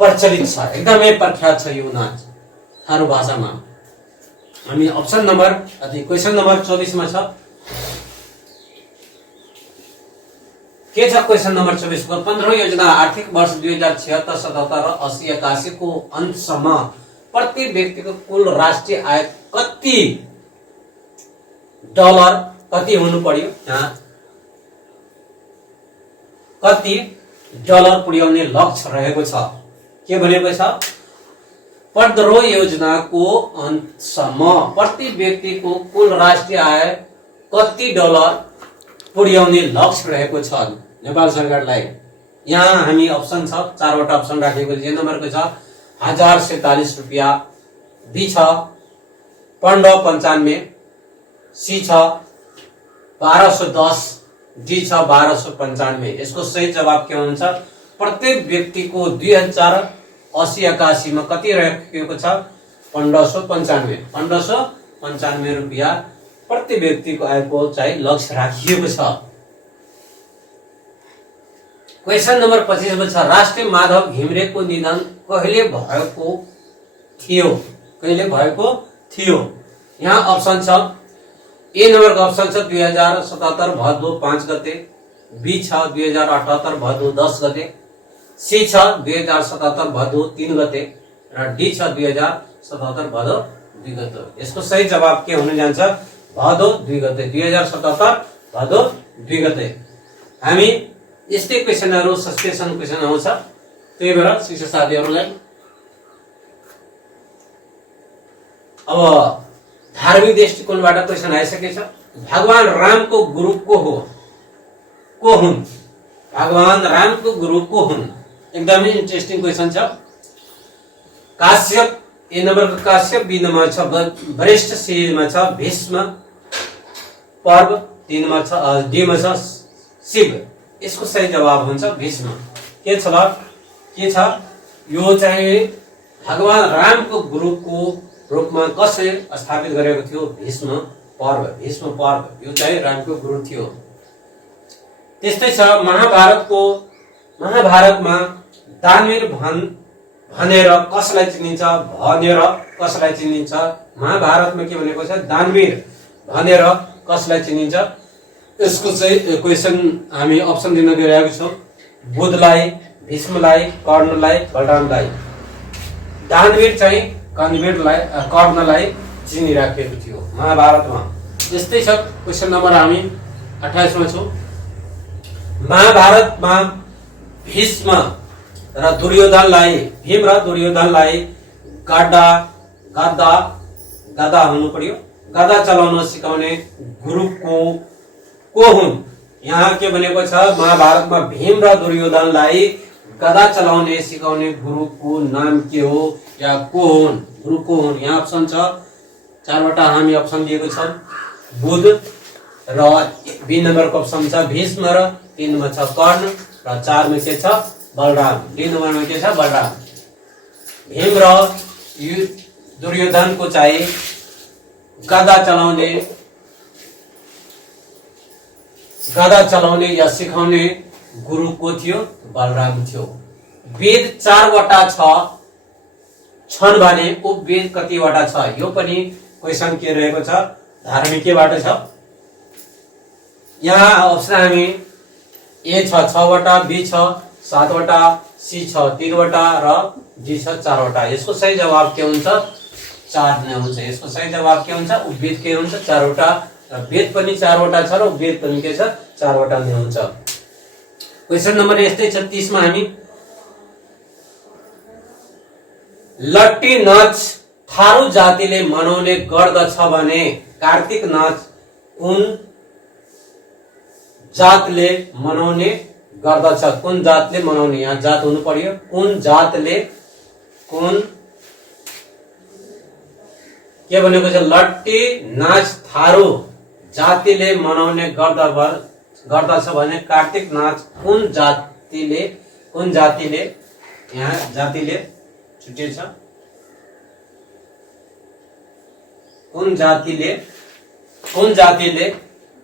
प्रचलित छ, एकदमै प्रख्यात छ यो नाच थारू भाषामा। हामी अप्सन नम्बर क्वेसन नम्बर 24 मा छ के छ क्वेसन नम्बर 24 को 15औं योजना आर्थिक वर्ष 2076, 77 र 80, 81 को अन्तसम्म प्रति व्यक्तिको कुल राष्ट्रिय आय कति डलर कति हुनु पर्यो? यहाँ कति डलर पुर्याउने लक्ष्य रहेको छ? के भनेको छ? 15औं योजनाको अन्तसम्म प्रति व्यक्तिको कुल राष्ट्रिय आय कति डलर पुर्याउने लक्ष्य रहेको छ नेपाल सरकारलाई? यहाँ हामी अप्सन छ, चारवटा अप्सन राखेको छ। नम्बरको छ 1047 रुपैयाँ, बी छ 1595, सी छ 1210, डी छ 1295। यसको सही जवाब के हुन्छ? प्रत्येक व्यक्तिको 2080 81 मा कति राखेको छ? 1595 रुपैयाँ प्रति व्यक्तिको आयको चाहिँ लक्ष्य राखिएको छ। क्वेसन नम्बर 25 मा छ राष्ट्रिय माधव घिमिरेको निधन कहिले भएको थियो? कहिले भएको थियो? यहाँ अप्सन छ ए नम्बरको अप्सन छ 2077 भदौ 5 गते, बी छ 2078 भदौ 10 गते, सी छ 2077 भदौ 3 गते र डी छ 2077 भदौ 2 गते। यसको सही जवाब के हुन जान्छ? भदौ 2 गते, 2077 भदौ 2 गते। हामी यस्तै क्वेसनहरु सस्पेन्सन क्वेसन आउँछ, त्यही भएर शिक्षक साथीहरुलाई अब धार्मिक दृष्टिकोणबाट क्वेसन आइसकेछ। भगवान रामको गुरु को हो? को हुन्? भगवान रामको गुरु को हुन्? एकदमै इन्ट्रेस्टिङ क्वेसन छ। काश्यप ए नम्बरको काश्यप, बी नम्बर छ वरिष्ठ, सी मा छ भीष्म पर्व, डी मा छ शिव। यसको सही जवाब हुन्छ भीष्म। के छ? यो चाहिँ भगवान रामको गुरुको रूपमा कसले स्थापित गरेको थियो? भीष्म पर्व। भीष्म पर्व यो चाहिँ रामको गुरु थियो। त्यस्तै छ महाभारतमा दानवीर भनेर कसलाई चिनिन्छ? महाभारतमा के भनेको छ? दानवीर भनेर कसलाई चिनिन्छ? यसको चाहिँ क्वेसन हामी अप्सन दिन गइरहेको छौँ। बुद्धलाई, भीष्मलाई, कर्णलाई, बलरामलाई। दानवीर चाहिँ कर्णलाई चिनिराखेको थियो महाभारतमा। यस्तै छ क्वेसन नम्बर हामी 28 मा छौँ। महाभारतमा भीम र दुर्योधनलाई गदा हुनु पर्यो। गदा चलाउन सिकाउने गुरु को हुन्? यहाँ के भनेको छ? महाभारतमा भीम र दुर्योधनलाई गदा चलाउने सिकाउने गुरुको नाम के हो या को हुन्? गुरु को हुन्? यहाँ अप्सन छ, चारवटा हामी अप्सन दिएको छ। बुद्ध र बी नम्बरको अप्सन छ भीष्म र 3 मा छ कर्ण र 4 मा के छ? बलराम। डी नम्बरमा के छ? बलराम। भीम र दुर्योधनको चाहिँ गदा चलाउने या सिकाउने गुरु को थियो? बलराम थियो। वेद 4वटा छन् भने उपवेद कतिवटा छ? यो पनि क्वेसन के रहेको छ? धार्मिकबाट छ। यहाँ अप्सन हामी ए छ 6वटा, बी छ 7वटा, सी छ 3वटा र डी छ 4वटा। यसको सही जवाब के हुन्छ? 4 नै हुन्छ। यसको सही जवाब के हुन्छ? उपवेद के हुन्छ? 4वटा। वेद पनि 4वटा छ र उपवेद पनि के छ? 4वटा नै हुन्छ। क्वेसन नम्बर यस्तै 36 मा हामी लट्टी नाच थारू जातिले मनाउने गर्दछ भने कार्तिक नाच कुन जातले मनाउने गर्दछ? कुन जातले मनाउने, यहाँ जात हुनु पर्यो। कुन जातले, कुन के भनेको छ? लट्टी नाच थारू जातिले मनाउने गर्दछ भने कार्तिक नाच कुन जातिले, कुन जातिले, यहाँ जातिले छुटिएछ, कुन जातिले, कुन जातिले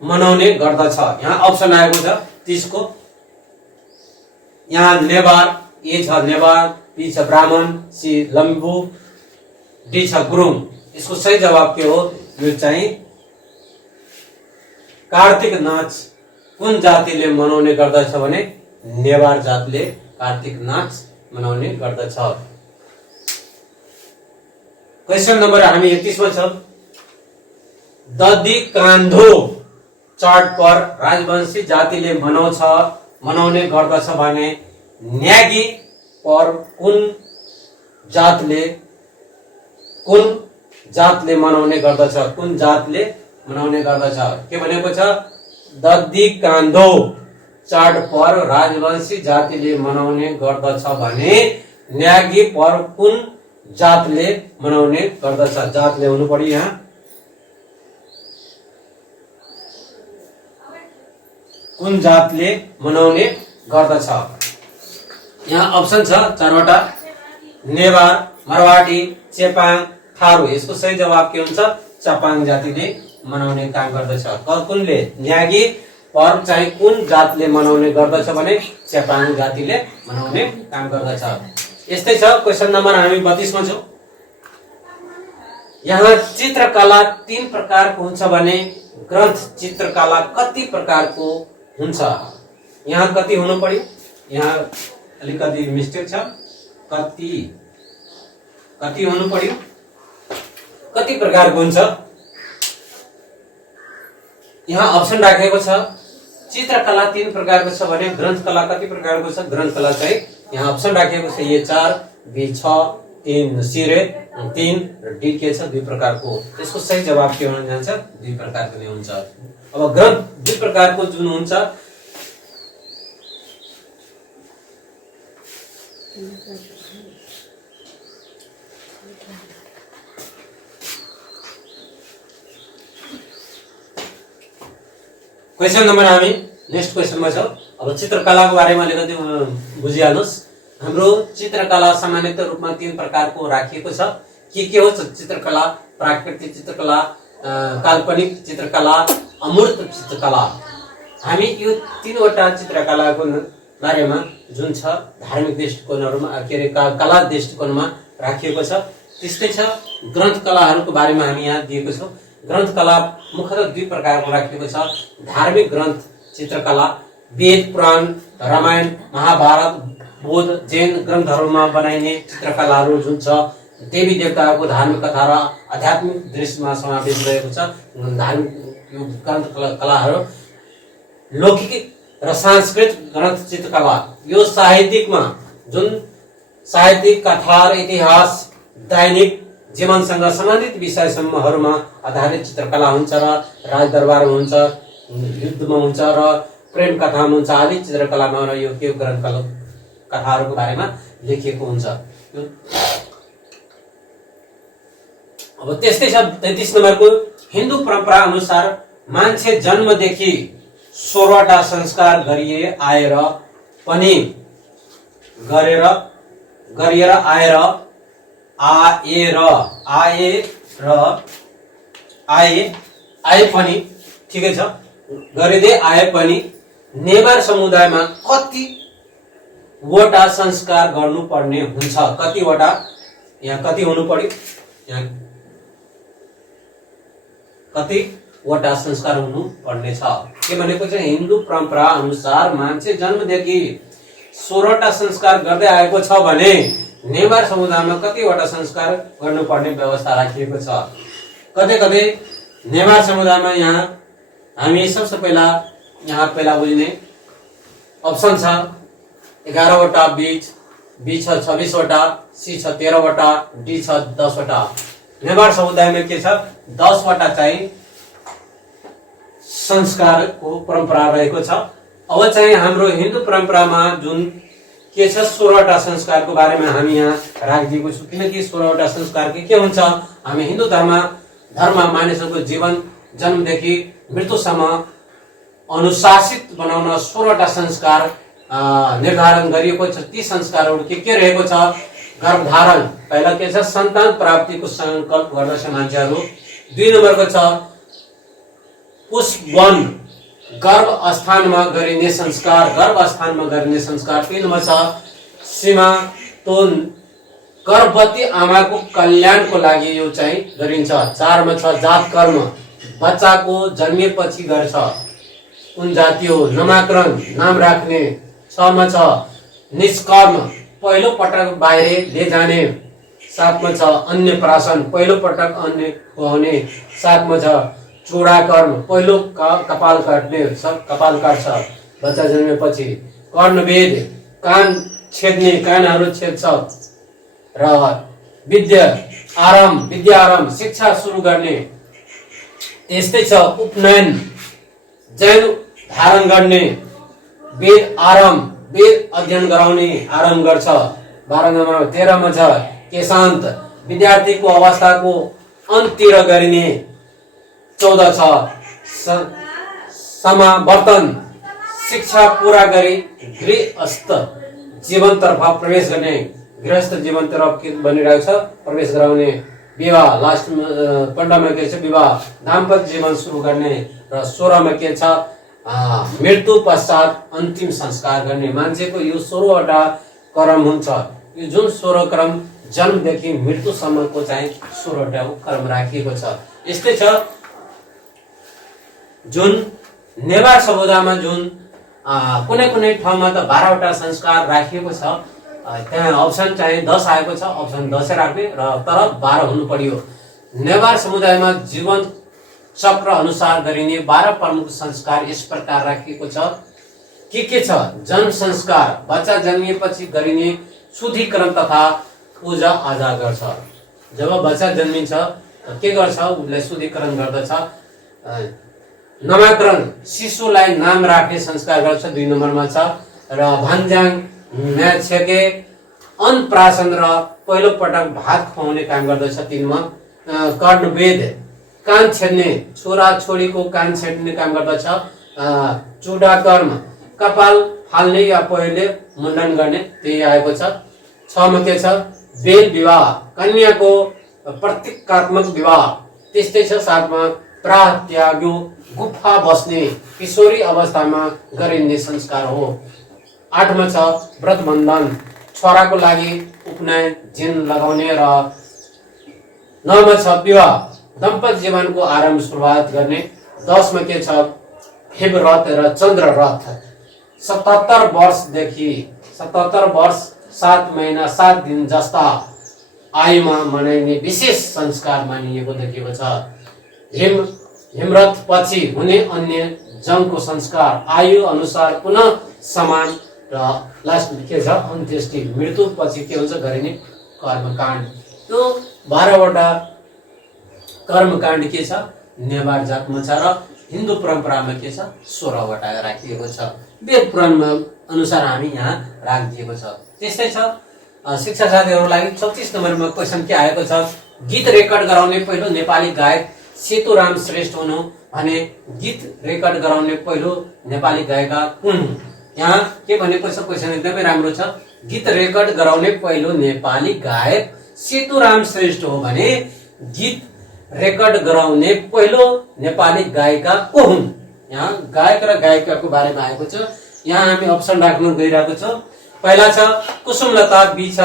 मनाउने गर्दछ? यहाँ अप्सन आएको छ 30 को। यहाँ नेवार, ए छ नेवार, बी छ ब्राह्मण, सी लम्बू, डी छ गुरुङ। यसको सही जवाब के हो? यो चाहिँ कार्तिक नाच कुन जातिले मनाउने गर्दछ भने नेवार जातले कार्तिक नाच मनाउने गर्दछ। क्वेशन नंबर हामी 31 मा छौं। ददी कान्धो चाड पर राजवंशी जातिले मनाउने गर्दछ भने न्यागी पर कुन जातले मनाउने गर्दछ? कुन जातले मनाउने गर्दछ? के भनेको छ? ददी कान्धो चाड पर राजवंशी जातिले मनाउने गर्दछ भने न्यागी पर कुन जातले मनाउने गर्दछ? जातले हुनु पर्यो यहाँ। कुन जातले मनाउने गर्दछ? यहाँ अप्सन छ 4वटा। नेवार, मारवाडी, चेपाङ, थारू। यसको सही जवाब के हुन्छ? चेपाङ जातिले मनाउने काम गर्दछ। कुनले? न्यागी पर चाहिँ कुन जातले मनाउने गर्दछ भने चेपाङ जातिले मनाउने काम गर्दछ। यस्तै छ। क्वेशन नम्बर हामी 32 मा छौं। यहाँ चित्रकला 3 प्रकारको हुन्छ भने ग्रन्थ चित्रकला कति प्रकारको हुन्छ? यहाँ कति हुनु पर्यो? यहाँ अलिकति मिस्टेक छ। कति हुनु पर्यो? कति प्रकारको हुन्छ? यहाँ अप्सन राखेको छ। चित्रकला 3 प्रकारको छ भने ग्रन्थकला कति प्रकारको छ? ग्रन्थकला चाहिँ यहाँ अप्सन राखेको छ। ए 4, बी 6, 3 सिरे, 3 र डी के छ 2 प्रकारको। यसको सही जवाब के हुन जान्छ? 2 प्रकारको नै हुन्छ। अब ग्रन्थ 2 प्रकारको जुन हुन्छ क्वेशन नम्बर हामी नेक्स्ट क्वेशनमा छौं। अब चित्रकलाको बारेमा अलिकति बुझिहाल्नुस्। हाम्रो चित्रकला सामान्यतः रूपमा 3 प्रकारको राखिएको छ। के हो चित्रकला? प्राकृतिक चित्रकला, काल्पनिक चित्रकला, अमूर्त चित्रकला। हामी यो 3वटा चित्रकलाको बारेमा जुन छ धार्मिक दृष्टिकोणहरुमा कला दृष्टिकोणमा राखिएको छ। त्यस्तै छ ग्रन्थकलाहरूको बारेमा हामी यहाँ दिएको छौं। ग्रन्थकला मुख्यतः 2 प्रकारको राखिएको छ। धार्मिक ग्रन्थ चित्रकला, वेद, पुराण, रामायण, महाभारत, बौद्ध, जैन ग्रन्थहरुमा बनाइने चित्रकलाहरू जुन छ देवी देवताको धार्मिक कथा र आध्यात्मिक दृश्यमा समावेश रहेको छ। धार्मिक यो ग्रन्थकलाहरू लौकिक र सांस्कृतिक ग्रन्थ चित्रकला यो साहित्यिकमा जुन साहित्यिक कथा र इतिहास दैनिक जीवनसँग सम्बन्धित विषयसम्महरुमा आधारित चित्रकला हुन्छ र राजदरबारमा हुन्छ, युद्धमा हुन्छ र प्रेम कथामा हुन्छ आदि चित्रकलामा र यो के ग्रन्थ कथाहरूको बारेमा लेखिएको हुन्छ। अब त्यस्तै छ 33 नम्बरको। हिन्दू परम्परा अनुसार मान्छे जन्मदेखि 16वटा संस्कार गरिएर आए पनि ठिकै छ गरिदै आए पनि नेवार समुदायमा कतिवटा संस्कार गर्नुपर्ने हुन्छ? कतिवटा? यहाँ कति हुनु पर्यो? यहाँ कतिवटा संस्कार हुनु पर्ने छ? के भनेको चाहिँ हिन्दू परम्परा अनुसार मान्छे जन्मदेखि 16वटा संस्कार गर्दै आएको छ भने नेवार समुदायमा कतिवटा संस्कार गर्नुपर्ने व्यवस्था राखिएको छ? कतै नेवार समुदायमा यहाँ हामी सबसे पहिला बुझ्ने अप्सन छ 11वटा, बी छ 26वटा, सी छ 13वटा, डी छ 10वटा। नेवार समुदायमा के छ 10 वटा चाहिँ संस्कारको परम्परा रहेको छ। अब चाहिँ हाम्रो हिन्दू परम्परामा जुन के छ 16 वटा संस्कारको बारेमा हामी यहाँ राखिदिएको छु, किनकि 16 वटा संस्कार के हुन्छ, हामी हिन्दू धर्म मानिसहरूको जीवन जन्मदेखि मृत्युसम्म अनुशासित बनाउन 16 वटा संस्कार निर्धारण गरिएको छ। ती संस्कारहरू के रहेको छ, गर्भधारण, पहिला के छ सन्तान प्राप्तिको संकल्प गर्दछ मान्छेहरू। 2 नम्बरको छ पुष्पवन, गर्भ स्थानमा गरिने संस्कार, गर्भ स्थानमा गरिने संस्कार। 3 नम्बर छ सीमातोन, गर्भवती आमाको कल्याणको लागि यो चाहिँ गरिन्छ। 4 मा छ जात कर्म, बच्चाको जन्मेपछि गर्छ, कुन जाति हो, नामकरण, नाम राख्ने। 6 मा छ निष्कर्म, पहिलो पटक बाहिर ले जाने। 7 मा छ अन्य प्राशन, पहिलो पटक अन्य खुवाउने। 7 मा छ चूडाकर्म, पहिलो कपाल काट्ने, सब कपाल काट्छ बच्चा जन्मेपछि। कर्णवेद, कान छेड्ने, कानहरू छेड्छ। र विद्या आरम्भ, शिक्षा सुरु गर्ने। त्यस्तै छ उपनयन, जैन धारण गर्ने। वेद आरम्भ, वेद अध्ययन गराउने, आरम्भ गर्छ। 12 नम्बर। 13 मा छ केशान्त, विद्यार्थीको अवस्थाको अन्तिर गरिने। 14 छ समावर्तन, शिक्षा पूरा गरी गृहस्थ जीवनतर्फ प्रवेश गर्ने। गृहस्थ जीवनतर्फ के बनिरहेको छ, प्रवेश गराउने। विवाह, लास्ट 15 मा के छ विवाह, दाम्पत्य जीवन सुरु गर्ने। र 16 मा के छ मृत्यु पश्चात अन्तिम संस्कार गर्ने। मान्छेको यो 16 वटा कर्म हुन्छ। यो जुन 16 कर्म जन्मदेखि मृत्युसम्मको चाहिँ 16 वटा कर्म राखिएको छ। यस्तै छ जुन नेवार समुदायमा जुन कुनै ठाउँमा त 12 वटा संस्कार राखिएको छ, त्यहाँ अप्सन चाहिँ 10 आएको छ, अप्सन 10 राख्ने र तर 12 हुनु पर्यो। नेवार समुदायमा जीवन चक्र अनुसार गरिने 12 प्रमुख संस्कार यस प्रकार राखिएको छ। के छ, जन्म संस्कार, बच्चा जन्मिएपछि गरिने शुद्धिकरण तथा पूजा आजा गर्छ। जब बच्चा जन्मिन्छ के गर्छ, उसलाई शुद्धिकरण गर्दछ। नामकरण, शिशुलाई नाम राख्ने संस्कार गर्छ। 2 नम्बरमा छ। र भन्ज्याङ म्याछेके, अन्नप्राशन र पहिलो पटक भात खुवाउने काम गर्दछ। 3 मा। कर्णवेद, कान छेड्ने, छोरा छोरीको कान छेड्ने काम गर्दछ। चूडाकर्म, कपाल फाल्ने या पहिले मुण्डन गर्ने, त्यही आएको छ। 6 मा के छ बेल विवाह, कन्याको प्रतीकात्मक विवाह। त्यस्तै छ। 7 मा प्रात्यागो, गुफा बस्ने, किशोरी अवस्थामा गरिने संस्कार हो। 8 मा छ व्रत बन्धन, छोराको लागि उपनयन जिन लगाउने। र 9 मा छ विवाह, दम्पत्य जीवनको आरम्भ सुरुवात गर्ने। 10 मा के छ हेमरथ र चन्द्र रथ, 77 वर्षदेखि 77 वर्ष 7 महिना 7 दिन जस्ता आयुमा मनाइने विशेष संस्कार मानिएको देखिएको छ। हेमरथ पछि हुने अन्य जङको संस्कार, आयु अनुसार पुनः समान। र लास्ट के छ अन्त्येष्टि, मृत्यु पछि के हुन्छ गरिने कर्मकाण्ड। त्यो 12 वटा कर्मकाण्ड के छ नेवार जातमा छ। र हिन्दू परम्परामा के छ 16 वटा राखिएको छ। वेद पुराणमा अनुसार हामी यहाँ राखिदिएको छ। त्यस्तै छ शिक्षा साथीहरुको लागि 34 नम्बरमा क्वेशन के आएको छ, गीत रेकर्ड गराउने पहिलो नेपाली गायक सेतुराम श्रेष्ठ हुनु भने गीत रेकर्ड गराउने पहिलो नेपाली गायिका कुन हुन्? यहाँ के भनेको छ क्वेशन एकदमै राम्रो छ। गीत रेकर्ड गराउने पहिलो नेपाली गायक सेतुराम श्रेष्ठ हो भने गीत रेकर्ड गराउने पहिलो नेपाली गायिका को हुन्? यहाँ गायक र गायिकाको बारेमा आएको छ। यहाँ हामी अप्सन राख्न गइरहेको छौं। पहिला छ कुसुमलता, बी छ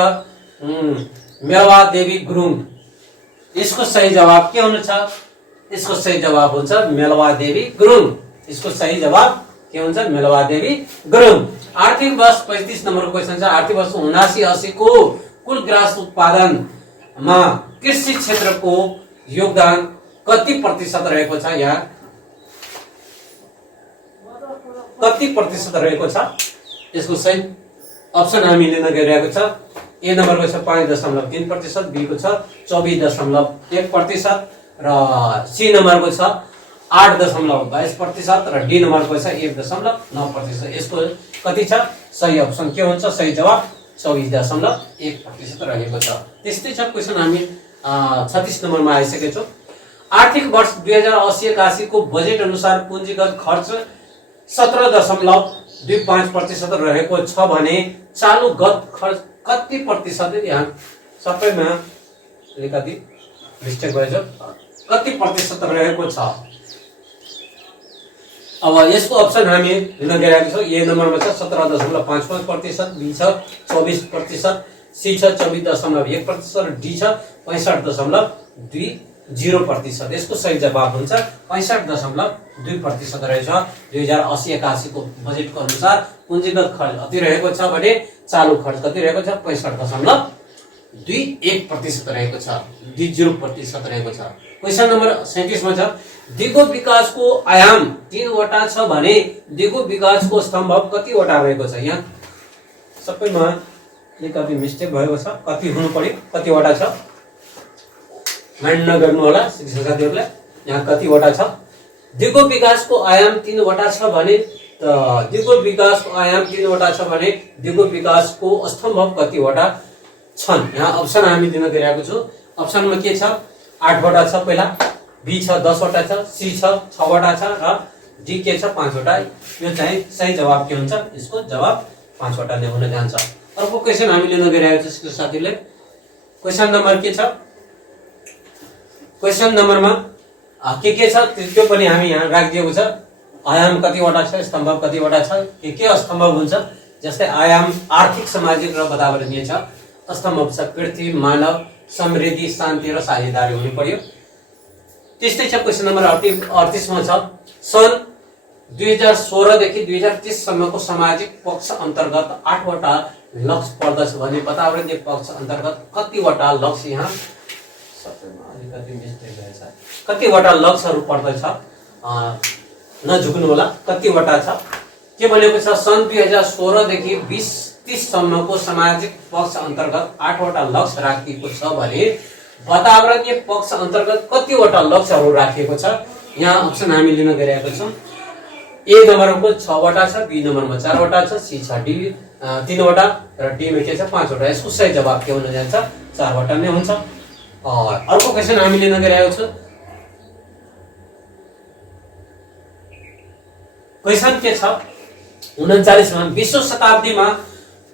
मेलवा देवी गुरुङ। यसको सही जवाब के हुनेछ? यसको सही जवाब हुन्छ मेलवा देवी गुरुङ। यसको सही जवाब के हुन्छ? मेलवा देवी गुरुङ। आर्थिक वर्ष 35 नम्बरको क्वेशन छ। आर्थिक वर्ष 79-80 को कुल ग्रास उत्पादनमा कृषि क्षेत्रको योगदान कति प्रतिशत रहेको छ? यहाँ कति प्रतिशत रहेको छ? यसको सही अप्सन हामी लिन गइरहेको छ। ए नम्बरको छ 5.3%, बी को छ 24.1% र सी नम्बरको छ 8.22% र डी नम्बरको छ 1.9%। यसको कति छ सही अप्सन के हुन्छ सही जवाब 24.1% रहेको छ। त्यस्तै छ क्वेशन हामी 36 नम्बरमा आइसकेका छौं। आर्थिक वर्ष 2080-81 को बजेट अनुसार पुँजीगत खर्च 17.25% रहेको छ भने चालू गत खर्च कति प्रतिशत, यहाँ सबैमा अलिकति मिस्टेक भएछ, कति प्रतिशत रहेको छ। अब यसको अप्सन हामी लिन गइरहेको छौं। ए नम्बरमा छ 17.55%, बी छ 24%, सी छ 24.1% र डी छ 65.20%। यसको सही जवाब हुन्छ 65.2% रहेछ। 2080-81 को बजेटको अनुसार पुँजीगत खर्च कति रहेको छ भने चालू खर्च कति रहेको छ 65.21% रहेको छ, 20% रहेको छ। क्वेशन नम्बर 37 मा छ दिगो विकासको आयाम 3 वटा छ भने दिगो विकासको स्तम्भ कति वटा रहेको छ। यहाँ सबैमा अलिकति मिस्टेक भएको छ, कति हुनु पर्यो कति वटा छ माइन्ड नगर्नु होला शिक्षक साथीहरुले। यहाँ कति वटा छ दिगो विकासको आयाम 3 वटा छ भने दिगो विकासको आयाम 3 वटा छ भने दिगो विकासको स्तम्भ कति वटा छन्। यहाँ अप्सन हामी दिन गइरहेको छु। अप्सनमा के छ 8 वटा छ पहिला, बी छ 10 वटा छ, सी छ 6 वटा छ र डी के छ 5 वटा। यो चाहिँ सही जवाब के हुन्छ, यसको जवाब 5 वटा नै हुन जान्छ। अर्को क्वेशन हामी लिन गइरहेको छु शिक्षक साथीले। क्वेशन नम्बर के छ, क्वेशन नम्बरमा के छ त्यो पनि हामी यहाँ राखिदिएको छ। आयाम कतिवटा छ, स्तम्भ कतिवटा छ, के स्तम्भ हुन्छ। जस्तै आयाम आर्थिक सामाजिक र वातावरणीय छ, स्तम्भ छ पृथ्वी मानव समृद्धि शान्ति र साझेदारी हुनु पर्यो। त्यस्तै छ क्वेशन नम्बर 38 मा छ सन् 2016 देखि 2030 सम्मको सामाजिक पक्ष अन्तर्गत 8 वटा लक्ष्य पर्दछ भने वातावरणीय पक्ष अन्तर्गत कतिवटा लक्ष्य, यहाँ सबैमा अलिकति मिस्टेक भएछ, कतिवटा लक्ष्यहरू पर्दछ नझुक्नु होला, कतिवटा छ। के भनेको छ सन् 2016 देखि 2030 सम्मको सामाजिक पक्ष अन्तर्गत 8 वटा लक्ष्य राखिएको छ भने वातावरणीय पक्ष अन्तर्गत कतिवटा लक्ष्यहरू राखिएको छ। यहाँ अप्सन हामी लिन गइरहेको छौं। ए नम्बरको 6 वटा छ, बी नम्बरमा 4 वटा छ, सी छ 3 वटा र डी मा के छ 5 वटा। यसको सही जवाब के हुन जान्छ 4 वटा नै हुन्छ। अर्को क्वेशन हामी लिन गइरहेको छौं। क्वेशन के छ 39 मा विश्व शताब्दीमा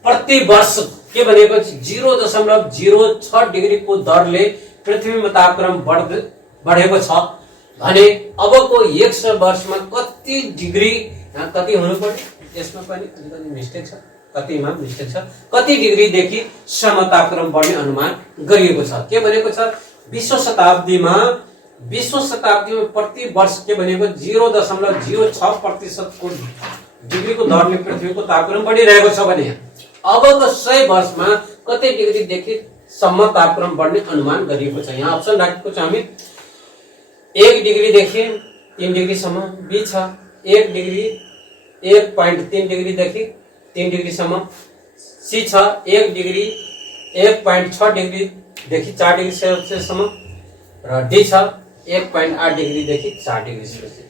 प्रति वर्ष के भनेको 0.06 डिग्री को दरले पृथ्वीमा तापक्रम बढेको छ भने अबको 100 वर्षमा कति डिग्री, कति हुनु पर्यो यसमा पनि अलिकति मिस्टेक छ, कतिमा मिस्टेक छ, कति डिग्री देखि सम्म तापक्रम बढ्ने अनुमान गरिएको छ। के भनेको छ विश्व शताब्दीमा प्रति वर्ष के भनेको 0.06% को डिग्री को दरले पृथ्वीको तापक्रम बढिरहेको छ भने अबको 100 वर्षमा कति डिग्री देखि सम्म तापक्रम बढ्ने अनुमान गरिएको छ। यहाँ अप्सन राखेको छ हामी 1 डिग्री देखि 3 डिग्री सम्म, बी छ 1 डिग्री 1.3 डिग्री देखि 3 डिग्री सम्म, सी छ 1 डिग्री 1.6 डिग्री देखि 4 डिग्री सेल्सियस सम्म र डी छ 1.8 डिग्री देखि 4 डिग्री सेल्सियस।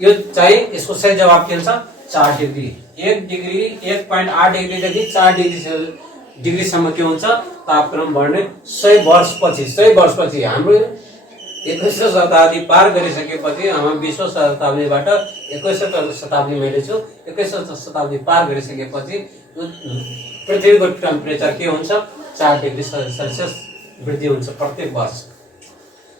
यो चाहिँ यसको सही जवाब के हुन्छ 4 डिग्री। 1 डिग्री 1.8 डिग्री देखि 4 डिग्री सम्म के हुन्छ तापक्रम बढ्ने 100 वर्षपछि हाम्रो 21औं शताब्दी पार गरिसकेपछि हाम्रो 20औं शताब्दीबाट 21औं शताब्दी मैले छु 21औं शताब्दी पार गरिसकेपछि पृथ्वीको टेम्परेचर के हुन्छ 4 डिग्री सेल्सियस वृद्धि हुन्छ प्रत्येक वर्ष।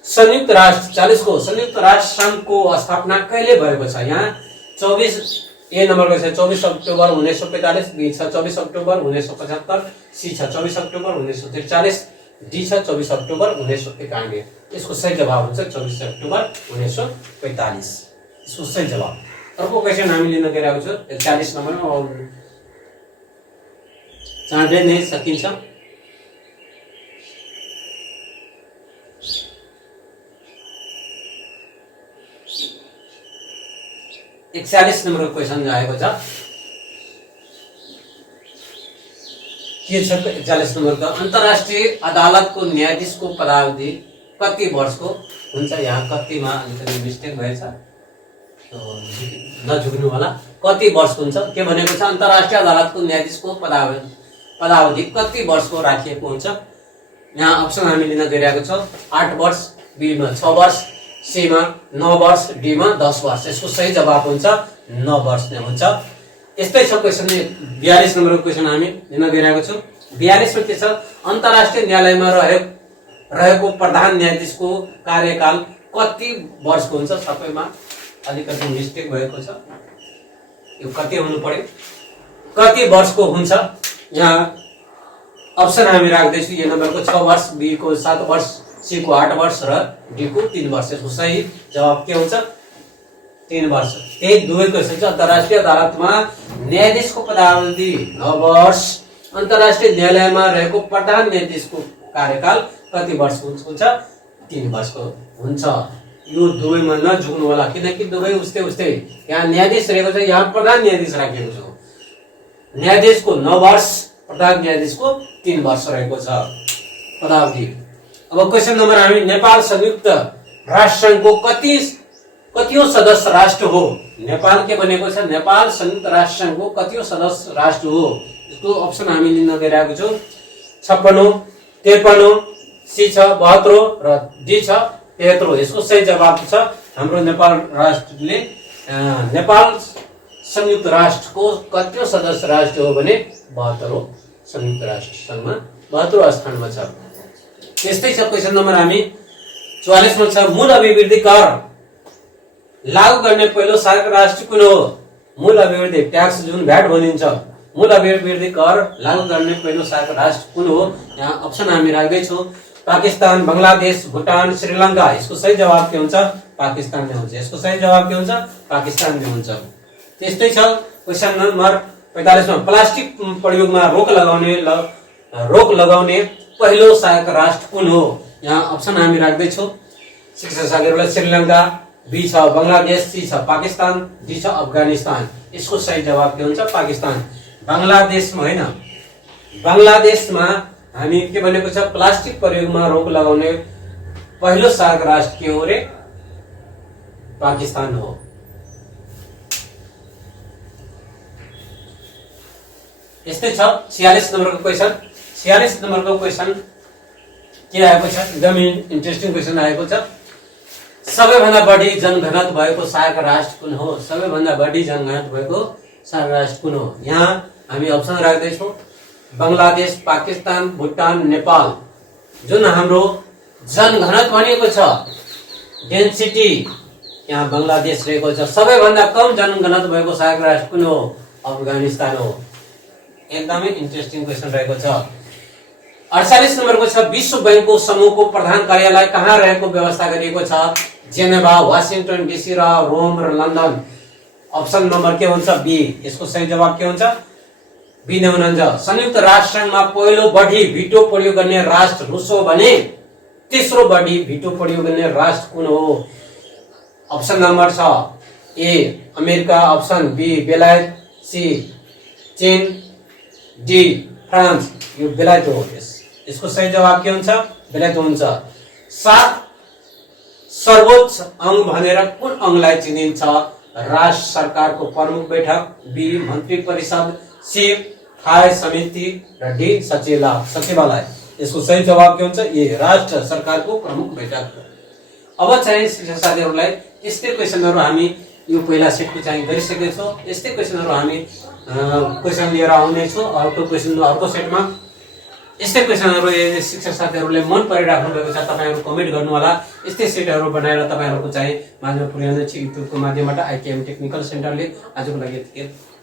संयुक्त राष्ट्र 40 को संयुक्त राष्ट्र संघको स्थापना कहिले भएको छ। यहाँ 24 ए नम्बरको छ 24 अक्टोबर 1945, बी छ 24 अक्टोबर 1975, सी छ 24 अक्टोबर 1943, डी छ 24 अक्टोबर 1991। यसको सही जवाब हुन्छ 24 अक्टोबर 1945। यसको सही जवाब। अर्को क्वेशन हामी लिन गइरहेको छु 41 नम्बरमा और चाँडै नै सकिन्छ। नंबर क्वेशन आएको छ के छ 41 नम्बरको अन्तर्राष्ट्रिय अदालतको न्यायाधीशको पदावधि कति वर्षको हुन्छ। यहाँ कतिमा अलिकति मिस्टेक भएछ, नझुक्नु होला। कति वर्षको हुन्छ के भनेको छ, अन्तर्राष्ट्रिय अदालतको न्यायाधीशको पदावधि कति वर्षको राखिएको हुन्छ। यहाँ अप्सन हामी लिन गइरहेको छौँ 8 वर्ष, बी मा 6 वर्ष, सी मा 9 वर्ष, डी मा 10 वर्ष। यसको सही जवाब हुन्छ 9 वर्ष नै हुन्छ। यस्तै छ क्वेशन 42 नम्बरको क्वेशन हामी लिन गइरहेको छौँ। 42 मा के छ, अन्तर्राष्ट्रिय न्यायालयमा रहेको प्रधान न्यायाधीशको कार्यकाल कति वर्षको हुन्छ। सबैमा अलिकति मिस्टेक भएको छ, यो कति हुनु पर्यो, कति वर्षको हुन्छ। यहाँ अप्सन हामी राख्दैछु ए नम्बरको 6 वर्ष, बी को 7 वर्ष, सी को 8 वर्ष र डी को 3 वर्ष। यसको सही जवाब के हुन्छ 3 वर्ष। त्यही दुवै क्वेशन छ। अन्तर्राष्ट्रिय अदालतमा न्यायाधीशको पदावधि 9 वर्ष, अन्तर्राष्ट्रिय न्यायालयमा रहेको प्रधान न्यायाधीशको कार्यकाल कति वर्षको हुन्छ 3 वर्षको हुन्छ। यो दुवैमा नझुक्नु होला, किनकि दुवै उस्तै उस्तै। यहाँ न्यायाधीश रहेको छ, यहाँ प्रधान न्यायाधीश राखेको छ। न्यायाधीशको 9 वर्ष, प्रधान न्यायाधीशको 3 वर्ष रहेको छ पदावधि। अब क्वेशन नम्बर हामी नेपाल संयुक्त राष्ट्र संघको कतिऔं सदस्य राष्ट्र हो। नेपाल के बनेको छ, नेपाल संयुक्त राष्ट्र संघको कतिऔं सदस्य राष्ट्र हो। यसको अप्सन हामी लिन गइरहेको छौँ 56, 53, सी छ 72 र डी छ 73। यसको सही जवाब छ हाम्रो नेपाल राष्ट्रले नेपाल संयुक्त राष्ट्रको कतिऔं सदस्य राष्ट्र हो भने 72 संयुक्त राष्ट्र संघमा 72 स्थानमा छ। त्यस्तै छ क्वेशन नम्बर हामी 44 मा छ, मूल अभिवृद्धि कर लागू गर्ने पहिलो सहायक राष्ट्र कुन हो। मूल अभिवृद्धि ट्याक्स जुन भ्याट भनिन्छ, मूल अभिवृद्धि कर लागू गर्ने पहिलो सहायक राष्ट्र कुन हो। यहाँ अप्सन हामी राख्दैछौँ पाकिस्तान, बंगलादेश, भुटान, श्रीलंका। यसको सही जवाब के हुन्छ पाकिस्तान नै हुन्छ। यसको सही जवाब के हुन्छ पाकिस्तान नै हुन्छ। त्यस्तै छ क्वेशन नम्बर 45 मा, प्लास्टिक प्रयोगमा रोक लगाउने पहिलो सहायक राष्ट्र कुन हो। यहाँ अप्सन हामी राख्दैछौँ शिक्षक साथीहरूलाई श्रीलंका, बी छ बंगलादेश, सी छ पाकिस्तान, डी छ अफगानिस्तान। यसको सही जवाब के हुन्छ पाकिस्तान। बंगलादेशमा होइन, बंगलादेशमा हामी के भनेको छ प्लास्टिक प्रयोगमा रोक लगाउने पहिलो सहायक राष्ट्र के हो रे पाकिस्तान हो। यस्तै छ 46 नम्बरको क्वेशन। 46 नम्बरको क्वेशन के आएको छ, एकदम इन्ट्रेस्टिङ क्वेशन आएको छ। सबैभन्दा बढी जनघनत्व भएको सहायक राष्ट्र कुन हो। सबैभन्दा बढी जनघनत्व भएको सहायक राष्ट्र कुन हो। यहाँ हामी अप्सन राख्दैछौँ बंगलादेश, पाकिस्तान, भुटान, नेपाल। जुन हाम्रो जनघनत्व भनेको छ डेन्सिटी, यहाँ बंगलादेश रहेको छ। सबैभन्दा कम जनघनत्व भएको सहायक राष्ट्र कुन हो अफगानिस्तान हो। एकदमै इन्ट्रेस्टिङ क्वेशन रहेको छ। 48 नम्बरको छ, विश्व बैंकको समूहको प्रधान कार्यालय कहाँ रहेको व्यवस्था गरिएको छ। जेनेभा, वाशिंगटन डीसी र रोम र लन्डन। अप्सन नम्बर के हुन्छ बी। यसको सही जवाब के हुन्छ बी नै हुनुहुन्छ। संयुक्त राष्ट्र संघमा पहिलो बढी भिटो प्रयोग गर्ने राष्ट्र रुस हो भने तेस्रो बढी भिटो प्रयोग गर्ने राष्ट्र कुन हो। अप्सन नम्बर छ ए अमेरिका, अप्सन बी बेलायत, सी चीन, डी फ्रान्स। यो बेलायत हो। यसको सही जवाब के हुन्छ बेलायत हुन्छ। 7 सर्वोच्च अंग भनेर कुन अंगलाई चिनिन्छ। राष्ट्र सरकारको प्रमुख बैठक, बी मन्त्री परिषद, सी थाय समिति र डी सचिवालय। यसको सही जवाब के हुन्छ ए राष्ट्र सरकारको प्रमुख बैठक। अब चाहिँ शिक्षक साथीहरूलाई यस्तै क्वेशनहरू हामी यो पहिला सेटको चाहिँ गरिसकेका छौँ। यस्तै क्वेशनहरू हामी क्वेशन लिएर आउनेछौँ अर्को क्वेशन अर्को सेटमा। यस्तै क्वेशनहरू शिक्षक साथीहरूले मन परिराख्नु भएको छ तपाईहरु कमेन्ट गर्नु होला। यस्तै सेटहरू बनाएर तपाईहरुको चाहिँ माझमा पुर्याउने छु युट्युबको माध्यमबाट आइकेएम टेक्निकल सेन्टरले। आजको लागि यति।